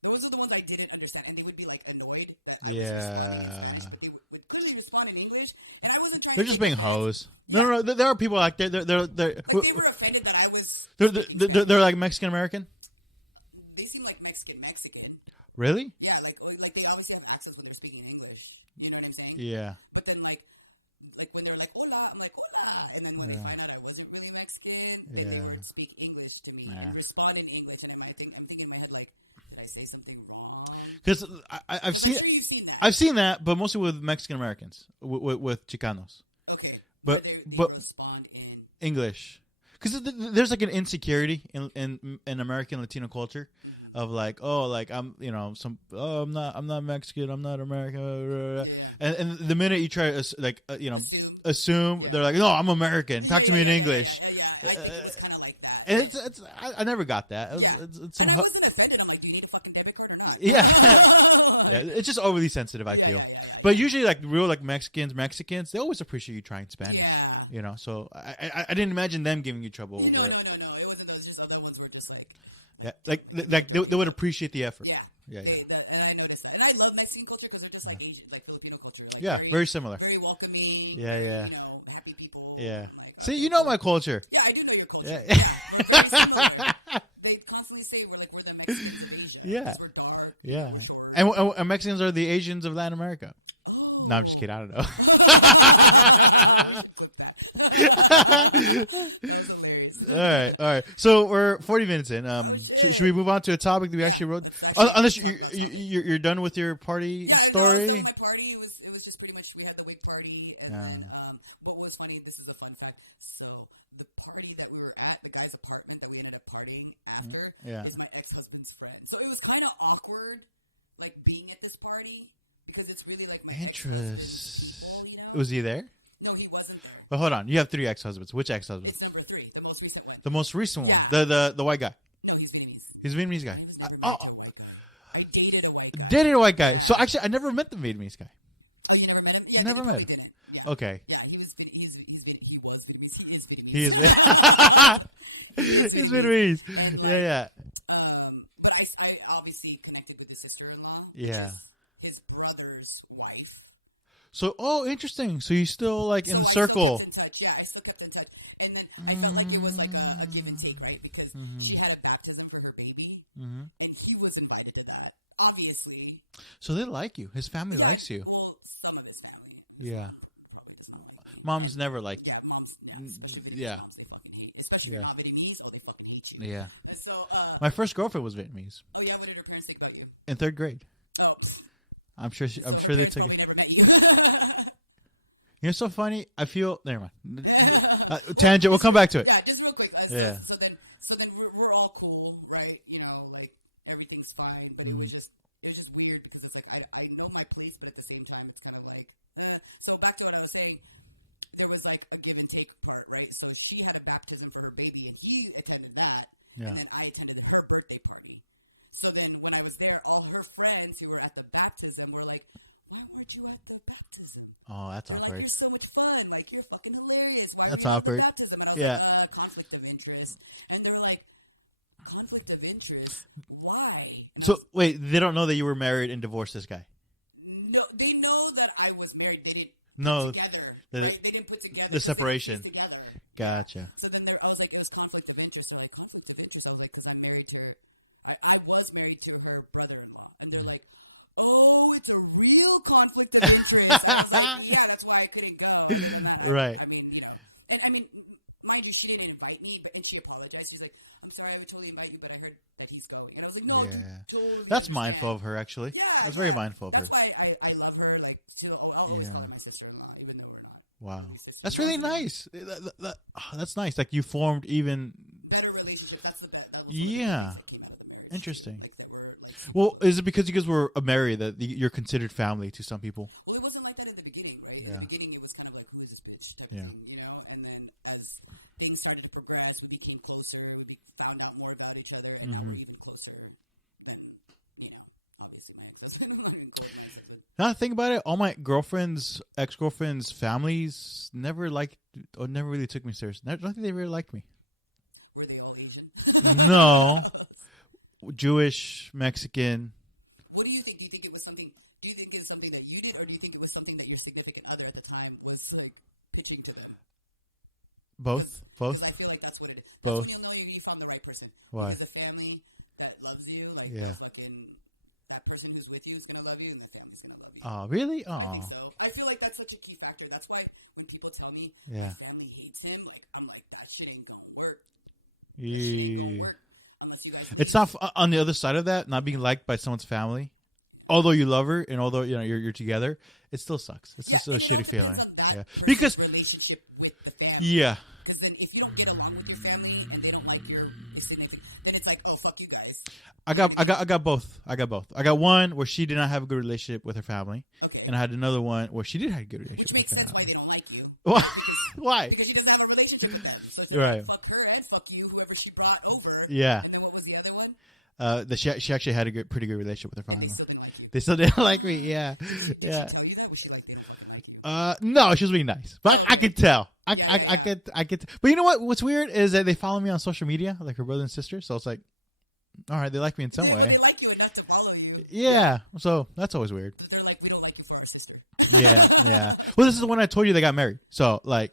Those are the ones I didn't understand, and they would be like annoyed. That I was Yeah. responding in Spanish, but they would clearly respond in English, and I wasn't trying They're to just get being hoes. No. There are people like they're They were offended that I was. they're like Mexican American. They seem like Mexican. Really? Yeah, like they obviously have accents when they're speaking English. You know what I'm saying? Yeah. But then like when they're like hola, I'm like hola, and then when they find out I wasn't really Mexican, then Yeah. they would speak English to me, and respond in English, and I'm thinking in my head like, did I say something wrong? Because I've seen Sure, you see that. I've seen that, but mostly with Mexican Americans, with Chicanos, Okay, but they but respond in. English. Because there's like an insecurity in American Latino culture of like, oh, like I'm not Mexican, I'm not American, and the minute you try to assume, they're like, no, I'm American, talk to me in English, and it's I never got that. It's some yeah. Yeah, it's just overly sensitive, I feel. But usually, like real like Mexicans, they always appreciate you trying Spanish. You know, so I didn't imagine them giving you trouble over it. No, it was just other ones were just like. Yeah, like they would appreciate the effort. Yeah. And I noticed that. And I love Mexican culture because we're just like Asian, like Filipino culture. Like, Yeah, very similar. Very welcoming. Yeah. Happy people. Yeah. See, you know my culture. Yeah, I do know your culture. Yeah. They constantly say we're the Mexicans of Asia. Yeah. Because we're dark. Yeah. And Mexicans are the Asians of Latin America. No, I'm just kidding. I don't know. All right. So we're 40 minutes in. Should we move on to a topic that we actually wrote? Unless you're done with your party story. My party it was just pretty much we had the big party. And Yeah. then, what was funny? This is a fun fact. So the party that we were at, the guy's apartment that we ended up partying after, Yeah. is my ex-husband's friend. So it was kind of awkward, like being at this party because it's really like my Interest. ex-husband's people, you know? Was he there? No, he wasn't there. Well, hold on. You have 3 ex-husbands. Which ex-husband? It's number 3, the most recent one. The most recent one. The white guy. No, he's Vietnamese. He's a Vietnamese guy. I dated a white guy. Dated a white guy. So actually, I never met the Vietnamese guy. Oh, you never met him? Yeah, Never met him. Okay. Yeah, he was Vietnamese. He's Vietnamese. Yeah. But I obviously connected with his sister-in-law. Yeah. His brother's wife. So, interesting. So you still like in the circle. Yeah, I still kept in touch. And then I felt like there was like a give and take, right? Because she had a baptism for her baby, and he was invited to that, obviously. So they like you. His family likes you. Well, some of his family. Yeah. Mom's never liked you. Yeah. Especially Yeah. Vietnamese, they fucking hate you. Yeah. And so, My first girlfriend was Vietnamese. oh yeah, what did her parents think of you? In 3rd grade. Oh, I'm sure they took it. never met you. You know, so funny. I feel. Never mind. Tangent. We'll come back to it. Yeah, just real quick. Yeah. So then we're all cool, right? You know, like everything's fine. But it was just weird because it's like I know my place, but at the same time, it's kind of like. So back to what I was saying, there was like a give and take part, right? So she had a baptism for her baby, and he attended that. Yeah. And then I attended her birthday party. So then when I was there, all her friends who were at the baptism were like, "Why weren't you at the baptism?" Oh, that's Like, awkward. "It's so much fun. Like, you're fucking hilarious. Why That's aren't you awkward. at the baptism?" And I was Yeah. like, conflict of interest. And they're like, conflict of interest? Why? So wait, they don't know that you were married and divorced this guy. No, they know that I was married. They didn't No, put together. the- Like, they didn't put together the separation. Together. Gotcha. So then I was like, that's conflict of interest. I'm like, conflict of interest? I'm like, because I'm married to her. I was married to her brother-in-law. And they're like, oh, it's a real conflict of interest. I was like, yeah, that's why I couldn't go. Right. I mean, you know. And I mean, mind you, she didn't invite me, and she apologized. She's like, I'm sorry, I would totally invite you, but I heard that he's going. And I was like, no, Yeah. totally That's understand. mindful of her, actually. Yeah, That's very mindful of her. That's why I love her. Like, you know, I'll always Yeah. call my sister-in-law, even though we're not. Wow. That's really nice. That's nice. Like you formed even. Better relationship. That's the best. That was Yeah. the best that came out of the marriage. Interesting. Like, we're, like, Well, is it because you guys were married that you're considered family to some people? well, it wasn't like that at the beginning, right? Yeah. In the beginning, it was kind of like, who is this bitch? Type Yeah. thing, you know? And then as things started to progress, we became closer. We found out more about each other, and now we're even closer than, you know, obviously me and Chris. Now that I think about it, all my girlfriends, ex-girlfriends, families never liked or never really took me serious. I don't think they really liked me. Were they all Asian? No. Jewish, Mexican. What do you think? Do you think it was something? Do you think it's something that you did, or do you think it was something that your significant other at the time was like pitching to them? Both. I feel like that's what it is. Both. That's when you know you found the right person. Why? There's a family that loves you. Like, Yeah. that person who's with you is gonna love you, and the family's gonna love you. Oh, really? I Oh. think so. I feel like that's such a key factor. That's why when people tell me Yeah. my family hates him, like I'm like, that shit ain't gonna work. Yeah. Unless you guys It's not on the other side of that, not being liked by someone's family. Although you love her and although you're together, it still sucks. It's just a shitty feeling. Yeah. Because relationship with the family. yeah. Because then if you don't get along with your family and they don't like your significant, then it's like, oh fuck you guys. I got both. I got one where she did not have a good relationship with her family, and I had another one where she did have a good relationship Which with makes her sense family. why they don't like you. Why? Because you doesn't have a relationship with them. So it's Right. like, fuck her and fuck you, whoever she brought over. Yeah. And then what was the other one? She actually had a pretty good relationship with her family. Still didn't like you. They still didn't like me. Yeah. Yeah. No, she was being nice, but I could tell. I could. But you know what? What's weird is that they follow me on social media, like her brother and sister. So it's like, all right, they like me in some way. They like you enough to follow you. Yeah. So that's always weird. They're like, they don't like you from her sister. Yeah. Well, this is the one I told you they got married. So like,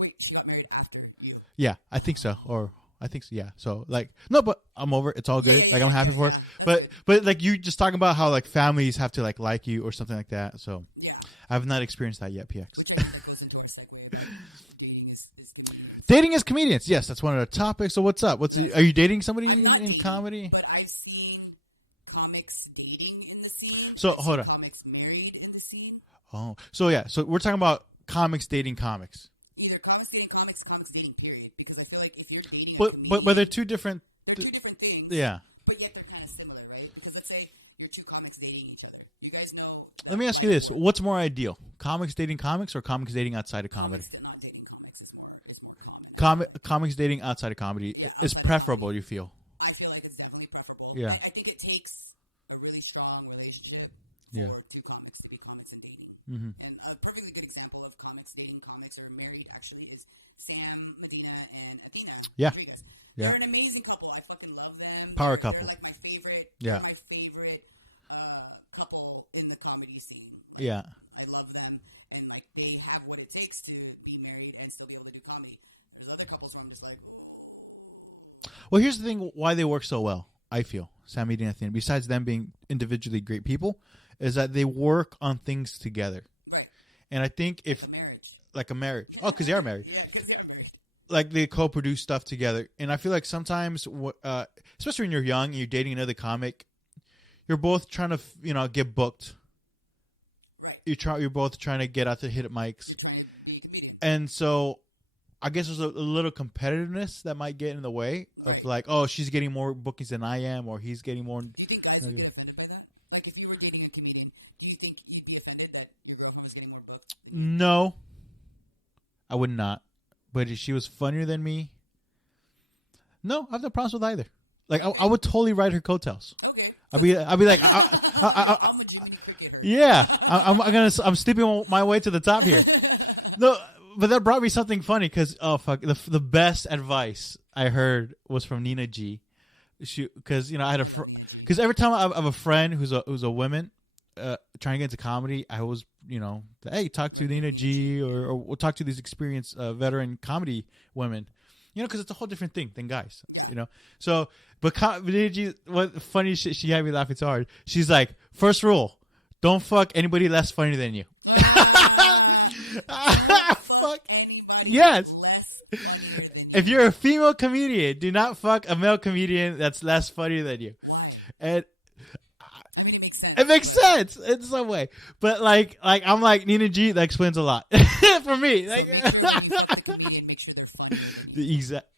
Wait, she got married after you. yeah, I think so. Or I think so. Yeah. So like, no, but I'm over it. It's all good. Like I'm happy for her. But like you just talking about how like families have to like you or something like that. So Yeah. I've not experienced that yet, PX. Which I think is the dark side when dating is comedians. Dating as comedians. Yes, that's one of the topics. So what's up? Are you dating somebody in comedy? But I've seen comics dating in the scene. So, I've seen hold on. Comics married in the scene. Oh, so yeah. So we're talking about comics dating comics. Either comics dating comics, comics dating period. Because I feel like if you're dating But they're two different. they're two different things. Yeah. But yet they're kind of similar, right? Because let's say you're two comics dating each other. You guys know Let me ask you this: what's more ideal, comics dating comics or comics dating outside of comedy? they're not dating comics. It's more comics dating outside of comedy is preferable. You feel? I feel like it's definitely preferable. Yeah. I think it takes a really strong relationship Yeah. for two comics to be comics and dating. Mm-hmm. And a perfectly good example of comics dating comics or married actually is Sam, Medina, and Athena. Yeah. Rodriguez. Yeah. They're an amazing couple. I fucking love them. Power They're couple. like my favorite. Yeah. My favorite couple in the comedy scene. Yeah. I love them, and like they have what it takes to be married and still be able to do comedy. There's other couples where I'm just like, whoa. Well, here's the thing: why they work so well. I feel Sam Mead and Athena, besides them being individually great people, is that they work on things together. Right. And I think if like a marriage, oh, because they are married. Yeah, because they're married. Like they co-produce stuff together, and I feel like sometimes, especially when you're young and you're dating another comic, you're both trying to, get booked. Right. You're both trying to get out to hit mics, Trying to be a comedian. and so I guess there's a little competitiveness that might get in the way of like, oh, she's getting more bookings than I am, or he's getting more. Do you think guys would get offended by that? Like if you were dating a comedian, do you think you'd be offended that your girlfriend was getting more booked? No, I would not. But if she was funnier than me, no, I have no problems with either. Like I would totally ride her coattails. Okay. I'd be like, How would you be forgiven? yeah, I'm sleeping my way to the top here. No, but that brought me something funny because the best advice I heard was from Nina G. Because I had because every time I have a friend who's a woman trying to get into comedy, I always hey, talk to Nina G or we'll talk to these experienced veteran comedy women. Because it's a whole different thing than guys, So, but Nina G, what funny shit she had me laughing so hard. She's like, first rule, don't fuck anybody less funny than you. Fuck. Yes. If you're a female comedian, do not fuck a male comedian that's less funny than you. And it makes sense in some way. But like I'm like Nina G, that explains a lot for me. Like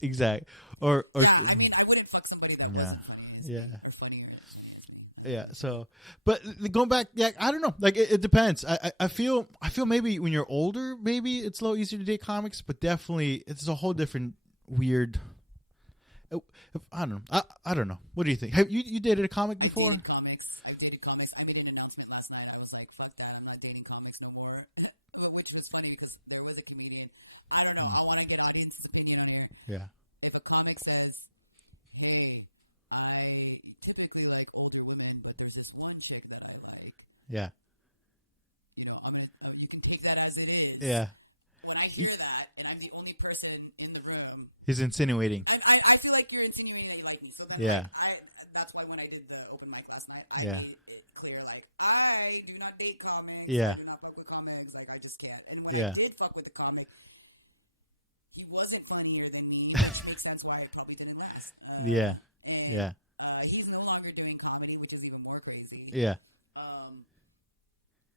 exact. Or yeah. So, but going back, I don't know. Like it depends. I feel maybe when you're older, maybe it's a little easier to date comics, but definitely it's a whole different weird. I don't know. I don't know. What do you think? Have you dated a comic before? I dated comics. I made an announcement last night. I was like, fuck that. I'm not dating comics no more. Which was funny because there was a comedian. I don't know. I want to get audience's opinion on here. Yeah. If a comic says, hey, I typically like older women, but there's this one chick that I like. Yeah. You can take that as it is. Yeah. When I hear that, and I'm the only person in the room. He's insinuating. And I feel like you're insinuating that you like me. So that's why when I did the open mic last night, I made it clear, like, I do not date comics. Yeah. I do not fuck with comics. Like, I just can't. And when I did fuck with the comic, he wasn't funnier than me, which makes sense why I probably didn't last. He's no longer doing comedy, which is even more crazy. Yeah.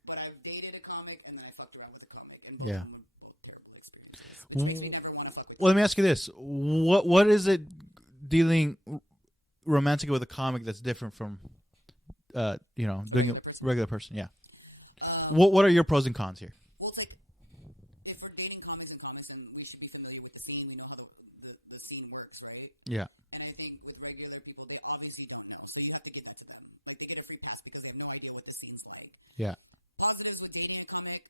But I've dated a comic, and then I fucked around with a comic. And Yeah. both terrible experiences. Which makes me never want to fuck with Well, let me ask you this: what is it dealing romantically with a comic that's different from, doing a regular person? Yeah. What are your pros and cons here? Well, it's like, if we're dating comics and comics, then we should be familiar with the scene. We know how the scene works, right? Yeah. And I think with regular people, they obviously don't know, so you have to give that to them. Like, they get a free pass because they have no idea what the scene's like. Yeah. Positives with dating a comic,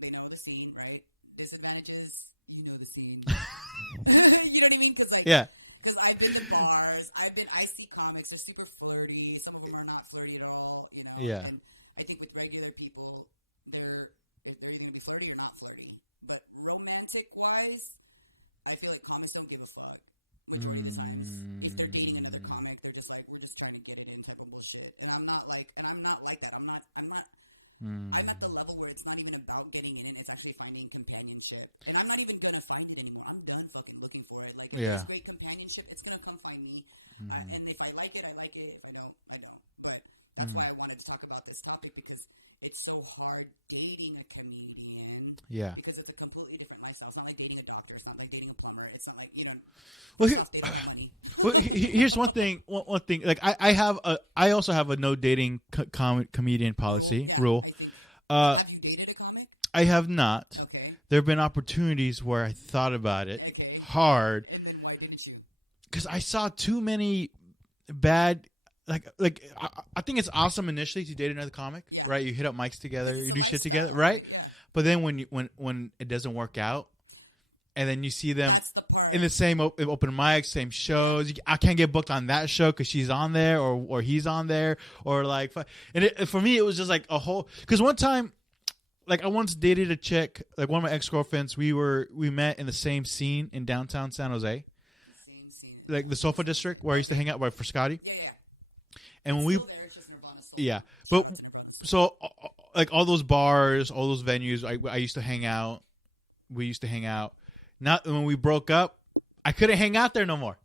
they know the scene, right? Disadvantages, you know the scene. You know what I mean? Because I've been in bars, I see comics, they're super flirty, some of them are not flirty at all, Yeah. And I think with regular people, they're either going to be flirty or not flirty. But romantic-wise, I feel like comics don't give a fuck. Majority of the times, if they're dating another comic, they're just like, we're just trying to get it in type of bullshit. And I'm not like that. I'm not at the level where it's not even about getting in, it's actually finding companionship. And I'm not even going to find it anymore. I'm done fucking looking for it. Like, if it's great companionship, it's going to come find me. And if I like it, I like it. If I don't, I don't. But that's why I wanted to talk about this topic, because it's so hard dating a comedian. Yeah. Because it's a completely different lifestyle. It's not like dating a doctor. It's not like dating a plumber. It's not like, here's one thing. One thing. Like I also have a no dating comedian policy rule. Have you dated a comic? I have not. Okay. There have been opportunities where I thought about it. Okay. hard And then why didn't you? because I saw too many bad. I think it's awesome initially to date another comic, right? You hit up mics together, you do shit together, right? But then when it doesn't work out, and then you see them in the same open mics, same shows, I can't get booked on that show because she's on there or he's on there or like, and for me it was just like a whole. Because one time, like I once dated a chick, like one of my ex-girlfriends. We met in the same scene in downtown San Jose, like the Sofa District where I used to hang out for Scotty. And when but so like all those bars, all those venues, I used to hang out. We used to hang out. Not when we broke up, I couldn't hang out there no more.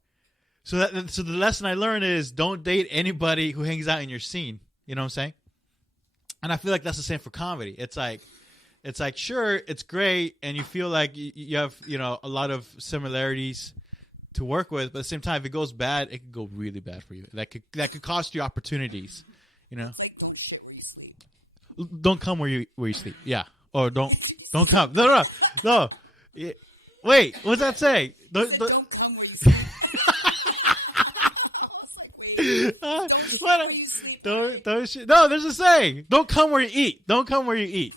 So the lesson I learned is don't date anybody who hangs out in your scene. You know what I'm saying? And I feel like that's the same for comedy. It's like sure, it's great, and you feel like you have a lot of similarities to work with, but at the same time, if it goes bad, it could go really bad for you. That could cost you opportunities. It's like don't shit where you sleep. Don't come where you sleep. Yeah, or don't come. No. Yeah. Wait, what's that saying? Don't come where you sleep. No, there's a saying. Don't come where you eat. Don't come where you eat.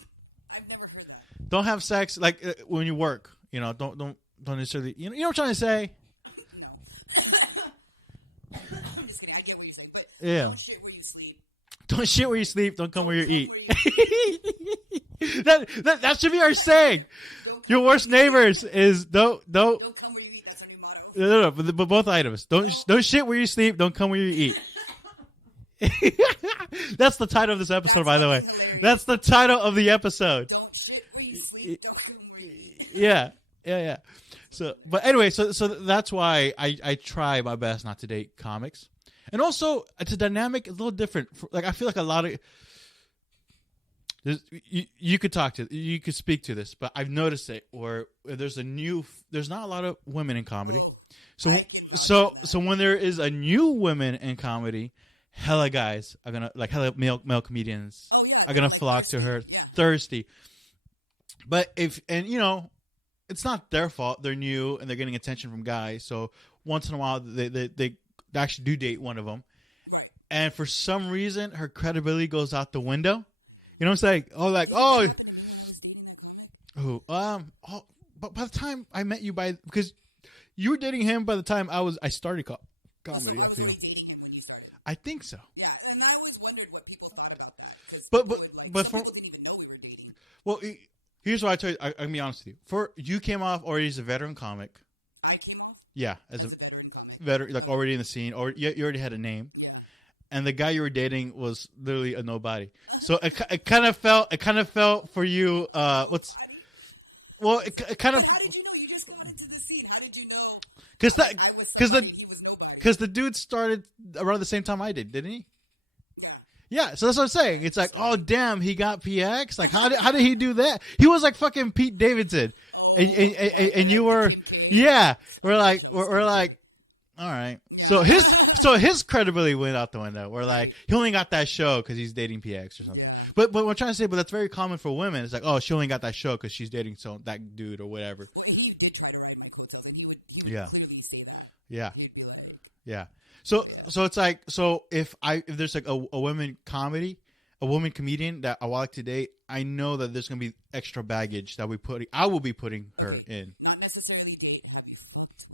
I've never heard that. Don't have sex like when you work. Don't necessarily. You know what I'm trying to say? I'm just kidding. I get what you're saying, but Yeah. don't shit where you sleep. Don't shit where you sleep. Don't come where you eat. that should be our saying. Your worst neighbors is don't Don't come where you eat. That's our new motto. no, but both items. Don't shit where you sleep. Don't come where you eat. That's the title of this episode, by the way. That's the title of the episode. Don't shit where you sleep. Don't come where you eat. Yeah. So, but anyway, so that's why I try my best not to date comics, and also it's a dynamic, a little different. Like I feel like a lot of you could speak to this, but I've noticed it where there's not a lot of women in comedy. So when there is a new women in comedy, hella guys are gonna hella male comedians are gonna flock to her thirsty. But it's not their fault. They're new and they're getting attention from guys. So once in a while, they actually do date one of them. And for some reason, her credibility goes out the window. You know what I'm saying? But by the time I met you, because you were dating him by the time I started comedy. I feel. I think so. Yeah, and I always wondered what people thought about that. But for People didn't even know we were dating. well, here's what I tell you. I'm gonna be honest with you. You came off already as a veteran comic. I came off Yeah, as a as a veteran comic. veteran, like already in the scene, or you already had a name. Yeah. And the guy you were dating was literally a nobody. So it kind of felt for you. It kind of. How did you know? You just went into the scene. How did you know? Because the dude started around the same time I did, didn't he? Yeah, so that's what I'm saying. It's like, oh damn, he got PX. Like, how did he do that? He was like fucking Pete Davidson, and you were, yeah. We're like, all right. So his credibility went out the window. We're like, he only got that show because he's dating PX or something. But what I'm trying to say, but that's very common for women. It's like, oh, she only got that show because she's dating that dude or whatever. He did try to ride my coattails, and he would Yeah. clearly say that. Yeah. He'd be like, Yeah. So it's like, if there's like a woman comedian that I would like to date, I know that there's gonna be extra baggage that I will be putting her in. not necessarily date, have you flocked with a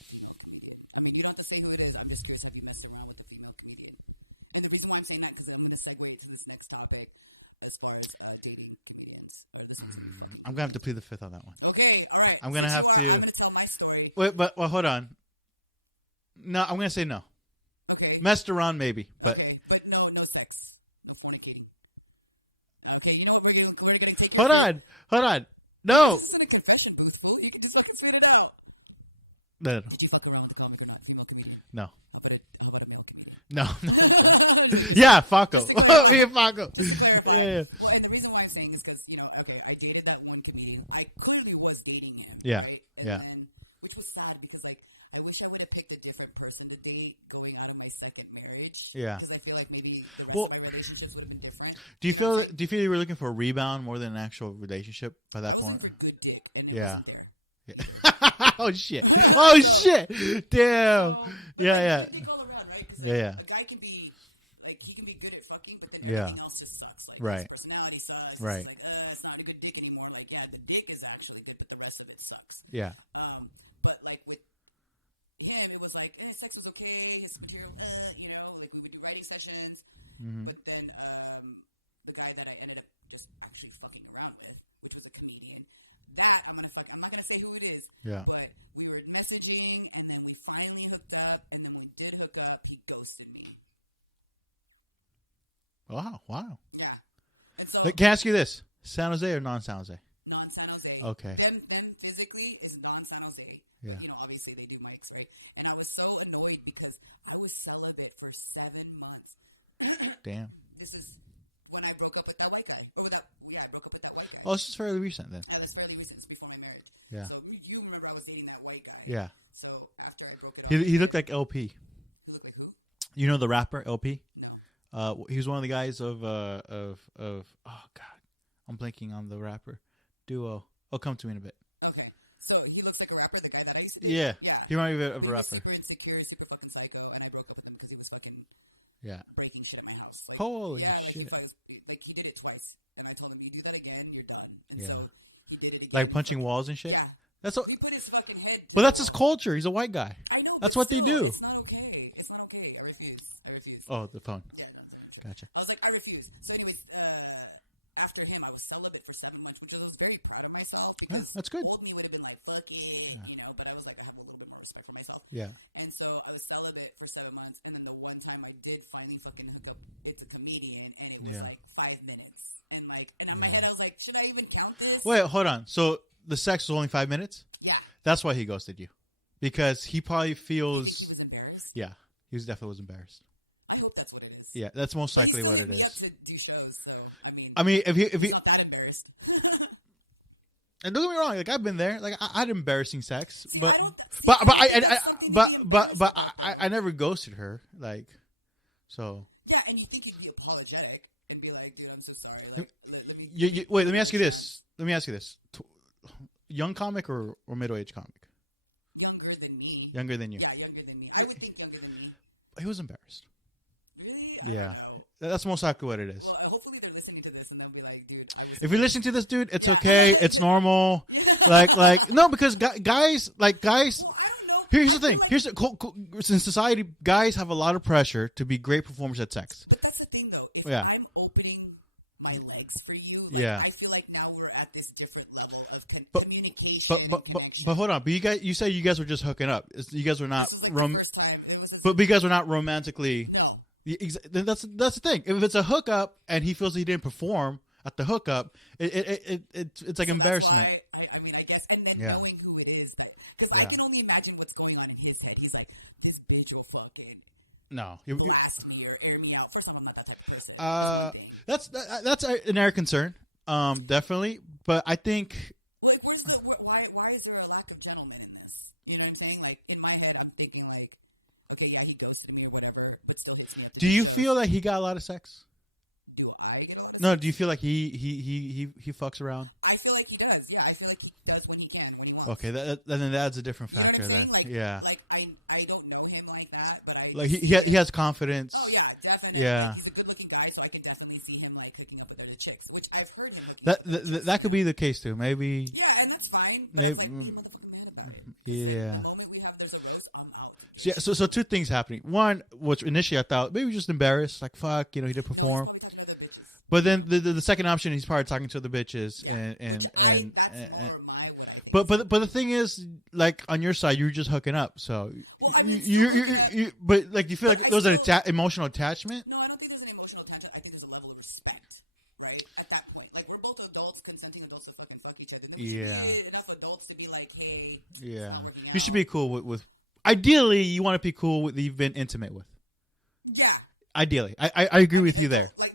female comedian? I mean, you don't have to say who it is. I'm just curious, have you messed around with a female comedian? And the reason why I'm saying that is I'm going to segue to this next topic as far as dating comedians. I'm gonna have to plead the fifth on that one. Okay, all right. I'm gonna have I'm to. going to tell my story. Wait, but hold on. No, I'm gonna say no. Okay. Messed around maybe, but Okay, but no sex. No fornicating. Okay, you know what? We're going to take hold on. No. This isn't a confession booth, Phil. You can just fucking send it out. No. Did you fuck around with a female comedian? No. Okay, not a male comedian. No. Yeah, Faco. Me and Faco. Yeah. And the reason why I'm saying this is because, I dated that one comedian. I clearly was dating him. Yeah. Right? Yeah. And, which was sad because, I wish I would have picked a different person to date going out of my second marriage. Yeah. Because I feel like maybe Well, my relationships would have been different. do you feel you were looking for a rebound more than an actual relationship by that point? Good dick. And Yeah. Yeah. Oh shit! Oh shit! Damn! Yeah. They go around, right? 'Cause, Yeah. A guy can be like he can be good at fucking, but then Yeah. everything else just sucks. Like, Right. his personality sucks. Right. It's like, it's not a good dick anymore. Like, yeah, the dick is actually good, but the rest of it sucks. Yeah. But like with him, it was like, sex was okay, his material, like we would do writing sessions. Mm-hmm. But then the guy that I ended up just actually fucking around with, which was a comedian, that I'm not gonna say who it is. Yeah. But we were messaging, and then we finally hooked up, and then we did hook up. He ghosted me. Wow. Yeah. And so, Like, can I ask you this: San Jose or non-San Jose? non-San Jose. Okay. Them physically is non-San Jose. Yeah. Obviously they do mics, right? And I was so annoyed because I was celibate for 7 months. Damn. This is when I broke up with that white guy. I broke up with that white guy. Oh, this is fairly recent then. That was fairly recent. It was before my marriage. Yeah. So you remember I was dating that white guy. Yeah. So after I broke it up, He looked like LP. he looked like who? You know the rapper LP? He was one of the guys of oh god, I'm blanking on the rapper duo. Oh, come to me in a bit. Okay. So he looks like a rapper, the guy that I used to Yeah, he reminded me of a He was rapper. super insecure, super fucking psycho, and I broke up with him because he was fucking Yeah. breaking shit in my house. So, Holy yeah, shit. Like he did it twice, and I told him, you do that again, you're done. And Yeah. so he did it again. Like punching walls and shit. Yeah. That's what. He put his fucking head. But that's his culture. He's a white guy. I know. That's but what they still, do. It's not okay. It's not okay. I refuse. Oh, the phone. Yeah. Gotcha. I was like, I refuse. So anyways, after him, I was celibate for 7 months, which I was very proud of myself. Yeah, Because that's good. old me would have been like, fuck it, but I was like, I have a little bit more respect for myself. Yeah. And so I was celibate for 7 months, and then the one time I did finally fucking hook up with a comedian, and it was Yeah. like 5 minutes. And in my head, I was like, should I even count this? Wait, hold on. So the sex was only 5 minutes? Yeah. That's why he ghosted you, because he probably He feels. was embarrassed. Yeah, he definitely was embarrassed. I hope that's what it is. Yeah, that's most likely what it He is. has to do shows, so, I mean, I mean, if he I'm not that embarrassed. and don't get me wrong, like I've been there, like I had embarrassing sex, but I don't- I never ghosted her, like, so. Yeah, and you think he'd be apologetic and be like, dude, I'm so sorry. Like, Wait, let me ask you this. Young comic or middle-aged comic? younger than me. Younger than you. Yeah, younger than me. I would think younger than me. He was embarrassed. Really? Yeah. That's most likely what it is. Well, hopefully they're listening to this and they'll be like, dude, If you're listening to this, dude, it's okay. It's normal. No, because guys. Here's the thing. In society, guys have a lot of pressure to be great performers at sex. But that's the thing, though. If Yeah. I'm opening my legs for you, Yeah. I feel like now we're at this different level of But- communication. But hold on. But you say you guys were just hooking up. You guys were not First time, it was his But you guys were not romantically. no. That's the thing. If it's a hookup and he feels he didn't perform at the hookup, it's like embarrassment. I mean, I guess, and then Yeah. knowing who it is, because Yeah. I can only imagine what's going on in his head. He's like, this bitch will fucking No, blast me or air me out. First of all, I'm not that type of person. that's an area concern, definitely. But I think Wait, why is there a lack of gentlemen in this? You know what I'm saying? Like, in my head, I'm thinking, like, okay, yeah, he ghosted me or whatever, but still, it's me. Do you feel like he got a lot of sex? Do I get all this? No. Do you feel like he fucks around? I feel like he does. Yeah, I feel like he does when he can. When he wants. Okay, then that's a different You know what factor. I'm Then saying? yeah, Like, I don't know him like that, but like he has confidence. Oh, yeah, definitely. Yeah. He's a good-looking guy, so I can definitely see him, like, hooking up with other chicks, which I've heard him. That could be the case too. Maybe. Yeah, and that's fine. Maybe. That's like, Yeah. the moment we have those events, I'm out. So two things happening. One, which initially I thought maybe just embarrassed, like fuck, he didn't perform. But then the second option, he's probably talking to the bitches and but the thing is, like on your side, you're just hooking up. So you but like you feel like there's an emotional attachment. No, I don't think there's an emotional attachment. I think there's a level of respect, right? At that point, like we're both adults, consenting adults to fucking fuck each other. Yeah. Enough adults to be like, hey. Yeah, you should be cool with. Ideally, you want to be cool with you've been intimate with. Yeah. Ideally, I agree with you there. Like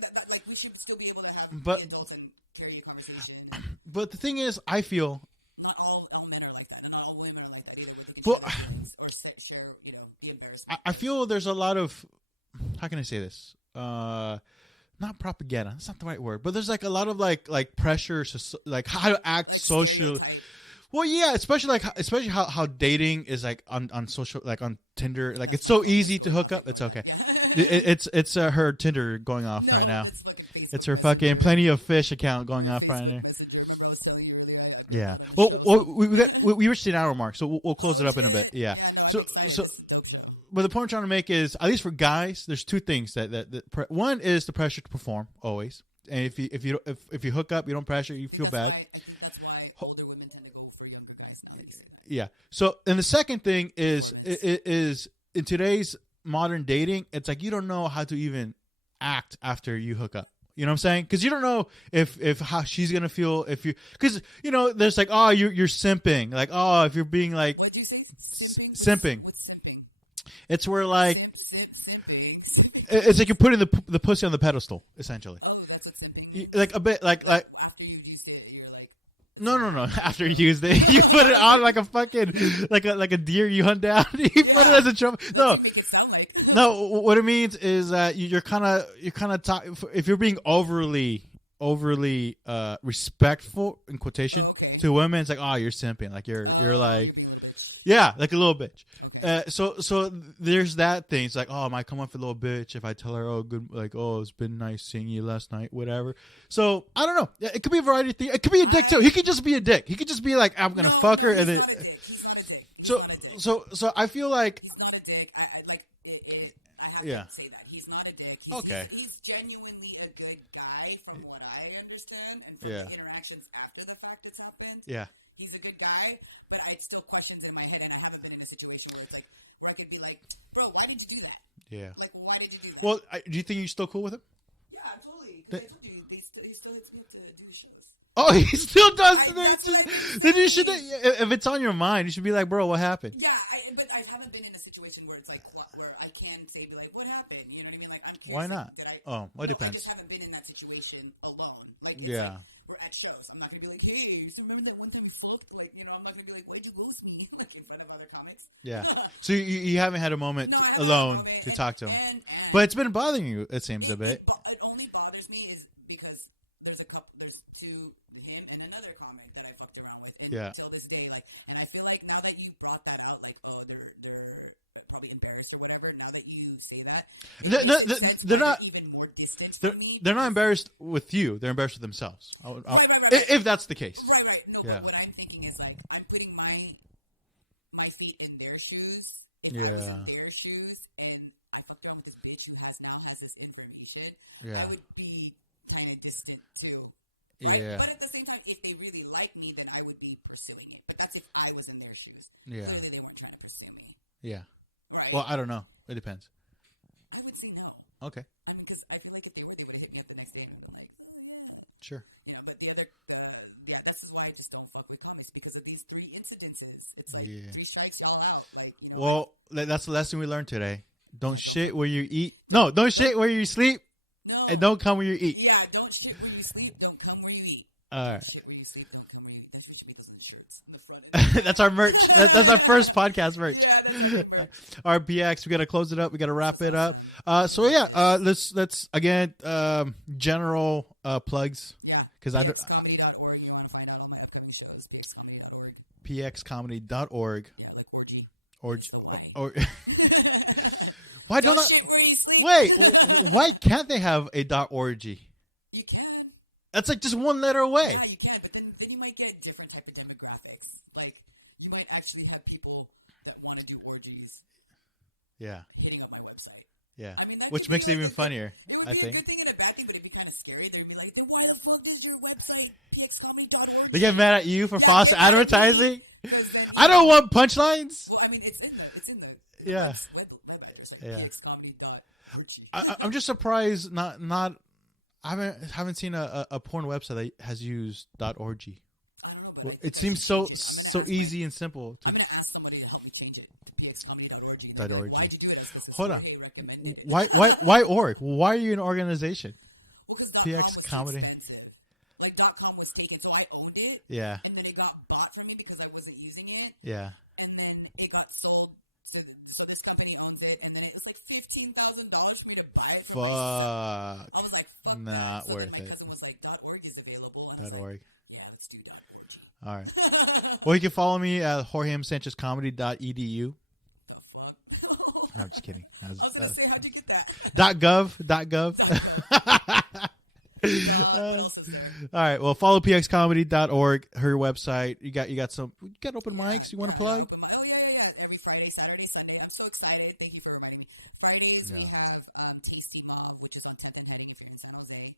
we should still be able to have But- adults and carry a conversation. But the thing is, I feel. Not all men are like that, and not all women are like that either. Well, Or share, the embarrassment. I feel there's a lot of, how can I say this? Not propaganda. That's not the right word. But there's like a lot of like pressure, like how to act social. Well, yeah, especially how dating is like on social, like on Tinder, like it's so easy to hook up. It's okay. It's her Tinder going off right now. It's her fucking Plenty of Fish account going off right now. Yeah. Well, we reached the hour mark, so we'll close it up in a bit. Yeah. So. But the point I'm trying to make is, at least for guys, there's two things one is the pressure to perform always, and if you hook up, you don't pressure, you feel bad. Yeah. So, and the second thing is in today's modern dating, it's like you don't know how to even act after you hook up. You know what I'm saying? Because you don't know if how she's gonna feel because there's like, oh, you're simping, like, oh, if you're being like simping. It's where like it's like you're putting the pussy on the pedestal, essentially. Like a bit like no. After you used it, you put it on like a fucking like a deer you hunt down. You put it as a trophy. No. What it means is that you're kind of if you're being overly respectful in quotation to women, it's like, oh, you're simping, like you're like, yeah, like a little bitch. So there's that thing. It's like, oh, I might come off a little bitch if I tell her, oh, good, like, oh, it's been nice seeing you last night, whatever. So I don't know. It could be a variety of things. It could be a dick too. He could just be a dick. He could just be like, I'm gonna fuck her, and then. So I feel like. Yeah. He's not a dick. Okay. He's genuinely a good guy, from what I understand, and from the interactions after the fact that's happened. Yeah. He's a good guy. But I have still questions in my head, and I haven't been in a situation where I could be like, bro, why did you do that? Yeah. Like, why did you do that? Well, do you think you're still cool with him? Yeah, totally. Because I told you, he still hits me to do shows. Oh, he still does. Then you should, if it's on your mind, you should be like, bro, what happened? Yeah, but I haven't been in a situation where it's like, where I can say, like, what happened? You know what I mean? Like, I'm pissed. Why not? Well, it depends. I just haven't been in that situation alone. Like, yeah. We're at shows. I'm not going to be like, hey, so remember that one time we fucked? Like, I'm not going to be like, why'd you ghost me? Like, in front of other comics. Yeah. So you haven't had a moment alone to talk to him. But it's been bothering you, it seems, a bit. It only bothers me is because there's two, him and another comic that I fucked around with. And until this day, like, and I feel like now that you brought that out, like, oh, they're probably embarrassed or whatever, now that you say that, they're not even more distant. They're not embarrassed with you. They're embarrassed with themselves. If that's the case. Right. No, yeah. What I'm thinking is, like, I'm putting my feet in their shoes. In their shoes, and I fucked around with this bitch who now has this information. Yeah. I would be kind of distant too. Right? Yeah. But at the same time, if they really like me, then I would be pursuing it. But that's if I was in their shoes. Yeah. Clearly they weren't trying to pursue me. Yeah. Right? Well, I don't know. It depends. I would say no. Okay. I mean, because I feel like if they would have the next day. I'm like, yeah. Sure. But the other, this is why I just don't fuck with comics, because of these 3 incidences. It's like 3 strikes all out. Like, well, that's the lesson we learned today. Don't shit where you eat. No, don't shit where you sleep. No. And don't come where you eat. Yeah, don't shit where you sleep. Don't come where you eat. All right. Shit where you sleep. Don't come where you eat. That's what you make those shirts in the front. That's our merch. That's our first podcast merch. Our BX. We got to close it up. We got to wrap it up. So yeah, let's again general plugs, because I don't. pxcomedy.org. Or why don't I? Wait, why can't they have a .org? You can. That's like just one letter away. Yeah, you can, but then you might get different type of demographics. Like, you might actually have people that want to do orgies. Yeah. Hitting up my website. Yeah. I mean, which makes it even funnier, I think. You're thinking of backing, but it'd be kind of scary. They'd be like, then why the fuck is your website pxcomedy.org? They get mad at you for false advertising? I don't want punchlines. Well, I mean, it's in the yeah. Yeah. I'm just surprised not I haven't seen a porn website that has used .org. Well, it seems so easy and simple to .org. Hold on. Why org? Why are you an organization? PX Comedy. Like .com was taken, so I owned it. Yeah. And then it got bought from me because I wasn't using it. Yeah. And then it got sold. So this company owns it, and then it was like $15,000 for me to buy it. Fuck. I was like, fuck not that. worth So it. it was like .org is available. .org. Like, yeah, let's do .org. All right. Or you can follow me at jorgesanchezcomedy.edu. No, I'm just kidding. .gov. All right. Well, follow pxcomedy.org, her website. You got open mics you want to plug? Every Friday, Saturday, Sunday. I'm so excited. Thank you for reminding me. Fridays we have Tasty Mob, which is on 10th and Heading if you're in San Jose.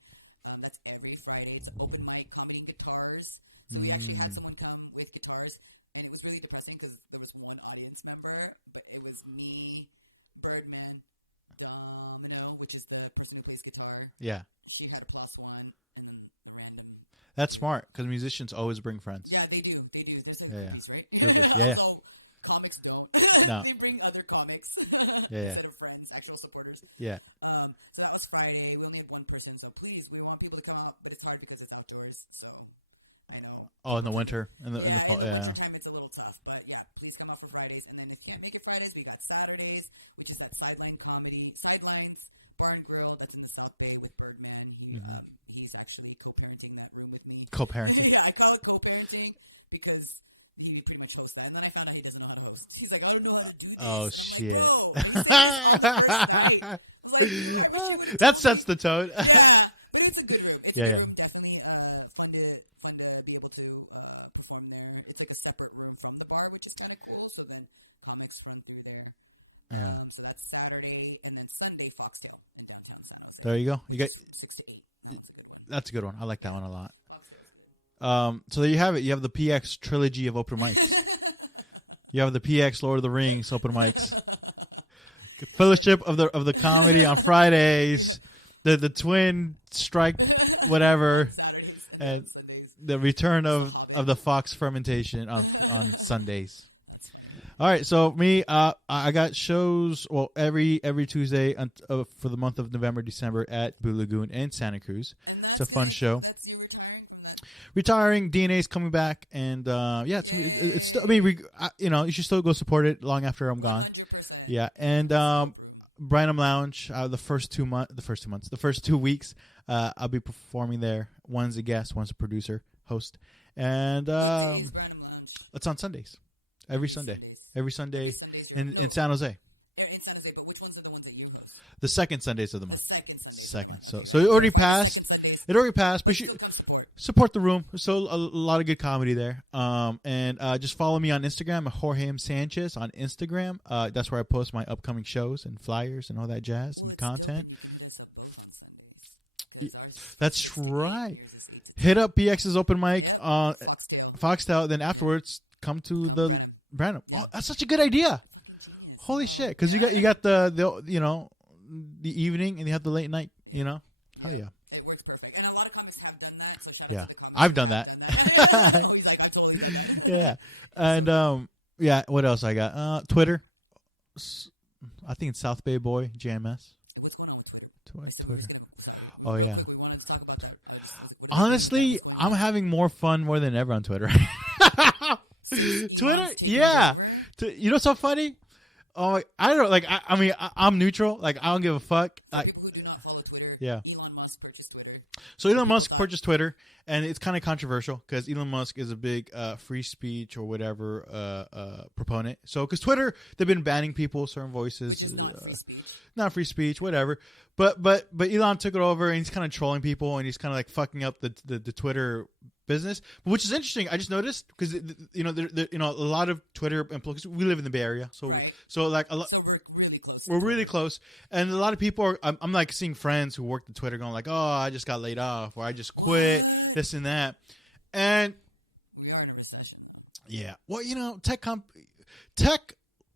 That's every Friday. It's an open mic comedy guitars. So we actually had someone come with guitars, and it was really depressing because there was one audience member, but it was me, Birdman, which is the person who plays guitar. Yeah. She had +1, and then random. That's smart because musicians always bring friends. Yeah, they do. There's Yeah. right? Yeah. Comics don't. No. They bring other comics Yeah. instead of friends, actual supporters. Yeah. So that was Friday. We only had one person, so please, we want people to come out, but it's hard because it's outdoors. So, Oh, in the winter, in the fall. Yeah. Time it's a little tough, but yeah, please come out for Fridays. And then if you can't make it Fridays, we got Saturdays, which is like Sidelines Bar and Grill. That's in the South Bay with Bergman. He's actually co-parenting that room with me. Co-parenting. Yeah, I call it co-parenting because he pretty much hosts that. And then I found out he doesn't know how to host. He's like, I don't know how to do this. Oh shit. Like, That sets the tone. and it's a good room. It's Yeah. definitely fun to be able to perform there. It's like a separate room from the bar, which is kind of cool. So then comics run through there. Yeah. So that's Saturday, and then Sunday, Foxtail in downtown San Jose. There you go. You got. 6 to 8. That's a good one. I like that one a lot. So there you have it. You have the PX trilogy of open mics. You have the PX Lord of the Rings open mics. Fellowship of the comedy on Fridays. The twin strike, whatever, and the return of the Fox fermentation on Sundays. All right, so me, I got shows every Tuesday for the month of November, December at Blue Lagoon and Santa Cruz. It's a fun show. Retiring, DNA's coming back, and it's still. I mean, you should still go support it long after I'm gone. Yeah, and Branham Lounge, the first 2 weeks, I'll be performing there. One's a guest, one's a producer, host, and it's on Sundays, every Sunday in San Jose. The second Sundays of the month. Second, so it already passed. But you support the room. So a lot of good comedy there. And just follow me on Instagram, Jorge M. Sanchez on Instagram. That's where I post my upcoming shows and flyers and all that jazz and content. That's right. Hit up BX's open mic on Foxtail. Then afterwards, come to the Brandon. Oh, that's such a good idea. Holy shit! Because you got the evening and you have the late night. Hell yeah. Yeah, I've done that. Yeah, and what else I got? Twitter. I think it's South Bay Boy JMS. Twitter. Oh yeah. Honestly, I'm having more fun more than ever on Twitter. Twitter, yeah. You know what's so funny? Oh, I don't like. I mean, I'm neutral. Like, I don't give a fuck. Yeah. So Elon Musk purchased Twitter, and it's kind of controversial because Elon Musk is a big free speech or whatever proponent. So, because Twitter, they've been banning people, certain voices, not free speech, whatever. But Elon took it over, and he's kind of trolling people, and he's kind of like fucking up the Twitter business, which is interesting. I just noticed because a lot of Twitter employees. We live in the Bay Area, so like a lot. We're really close, and a lot of people are. I'm like seeing friends who work at Twitter going like, "Oh, I just got laid off," or "I just quit," this and that, and yeah, well, tech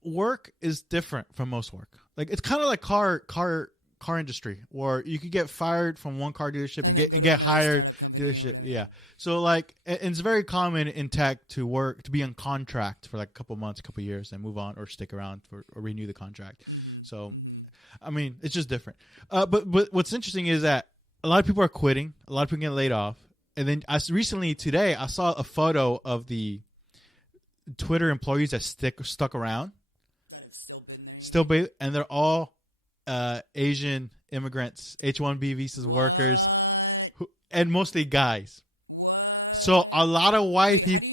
work is different from most work. Like it's kind of like car industry, where you could get fired from one car dealership and get hired dealership. Yeah, so like, and it's very common in tech to be on contract for like a couple months, a couple years, and move on or stick around or renew the contract. So, I mean, it's just different. But what's interesting is that a lot of people are quitting, a lot of people get laid off, and then today I saw a photo of the Twitter employees that stuck around, and they're all Asian immigrants, H-1B visas workers, and mostly guys. So a lot of white people.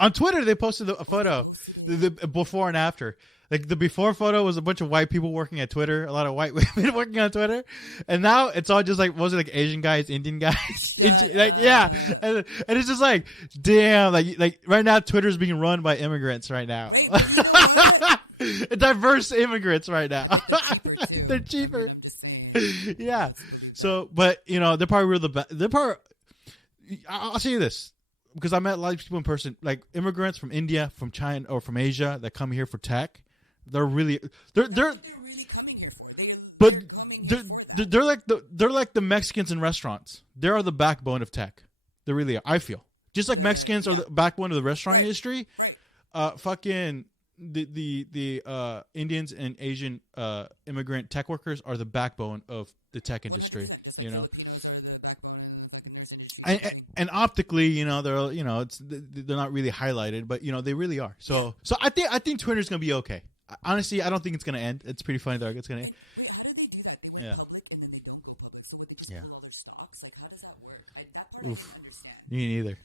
On Twitter, they posted a photo, the before and after. Like the before photo was a bunch of white people working at Twitter, a lot of white women working on Twitter, and now it's all just like mostly like Asian guys, Indian guys, like yeah, and it's just like damn, like right now Twitter's being run by immigrants right now, diverse immigrants right now. They're cheaper, yeah. So, but you know, they're probably they're probably. I'll say this. Because I met a lot of people in person, like immigrants from India, from China, or from Asia that come here for tech. They're really coming here for. They're like the Mexicans in restaurants. They are the backbone of tech. They really are. I feel just like Mexicans are the backbone of the restaurant industry. Fucking the Indians and Asian immigrant tech workers are the backbone of the tech industry. You know. And optically, you know, they're not really highlighted, but you know they really are. So I think Twitter's gonna be okay. Honestly, I don't think it's gonna end. It's pretty funny though. It's gonna end. Yeah. Yeah. Oof. Me neither.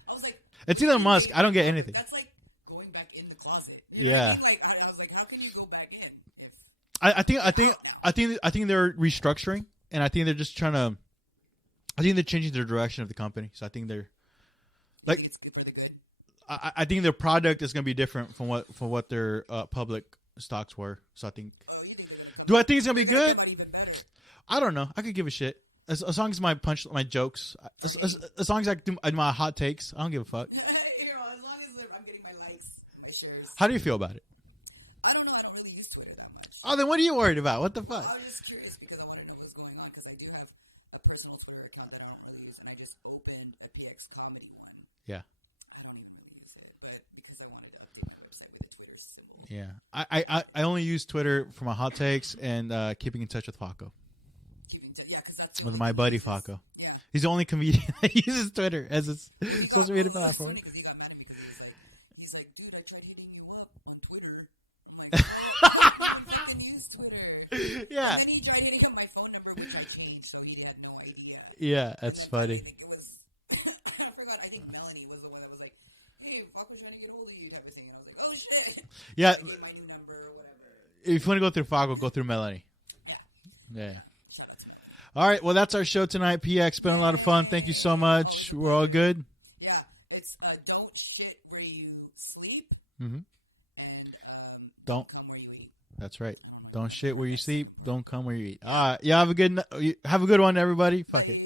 It's Elon Musk. I don't get anything. That's like going back in the closet. Yeah. I was like, how can you go back in? I think they're restructuring, and I think they're just trying to. I think they're changing their direction of the company. So I think they're like, I think their product is going to be different from what their public stocks were. So I think, do I think it's going to be good? I don't know. I could give a shit as long as my jokes, as long as I do my hot takes. I don't give a fuck. As long as I'm getting my likes, my shares. How do you feel about it? I don't know. I don't really use Twitter that much. Oh, then what are you worried about? What the fuck? I was just curious because I want to know what's going on because I do have a personal Twitter account that I don't really use, and I just opened a PX comedy one. Yeah. I don't even really use it, but because I wanted to update my website with a Twitter symbol. Yeah. I only use Twitter for my hot takes and keeping in touch with Faco. Yeah, because that's With my buddy Faco. Yeah. He's the only comedian that uses Twitter as his social media platform. He got mad at me because he's like, dude, I tried hitting you up on Twitter. I'm like, I didn't use Twitter. Yeah. And then he tried hitting up my phone number, which I changed, so he had no idea. Yeah, that's funny. I think it was, I forgot, I think Melanie was the one that was like, hey, fuck, we're trying to get hold of you, type of thing. And I was like, oh shit. Yeah. I gave my new number or whatever. If you want to go through Faco, go through Melanie. Yeah. All right. Well, that's our show tonight. PX, been a lot of fun. Thank you so much. We're all good. Yeah. It's don't shit where you sleep. Mm-hmm. And Don't. come where you eat. That's right. Don't shit where you sleep. Don't come where you eat. All right. Yeah. Have a good one, everybody. Fuck it.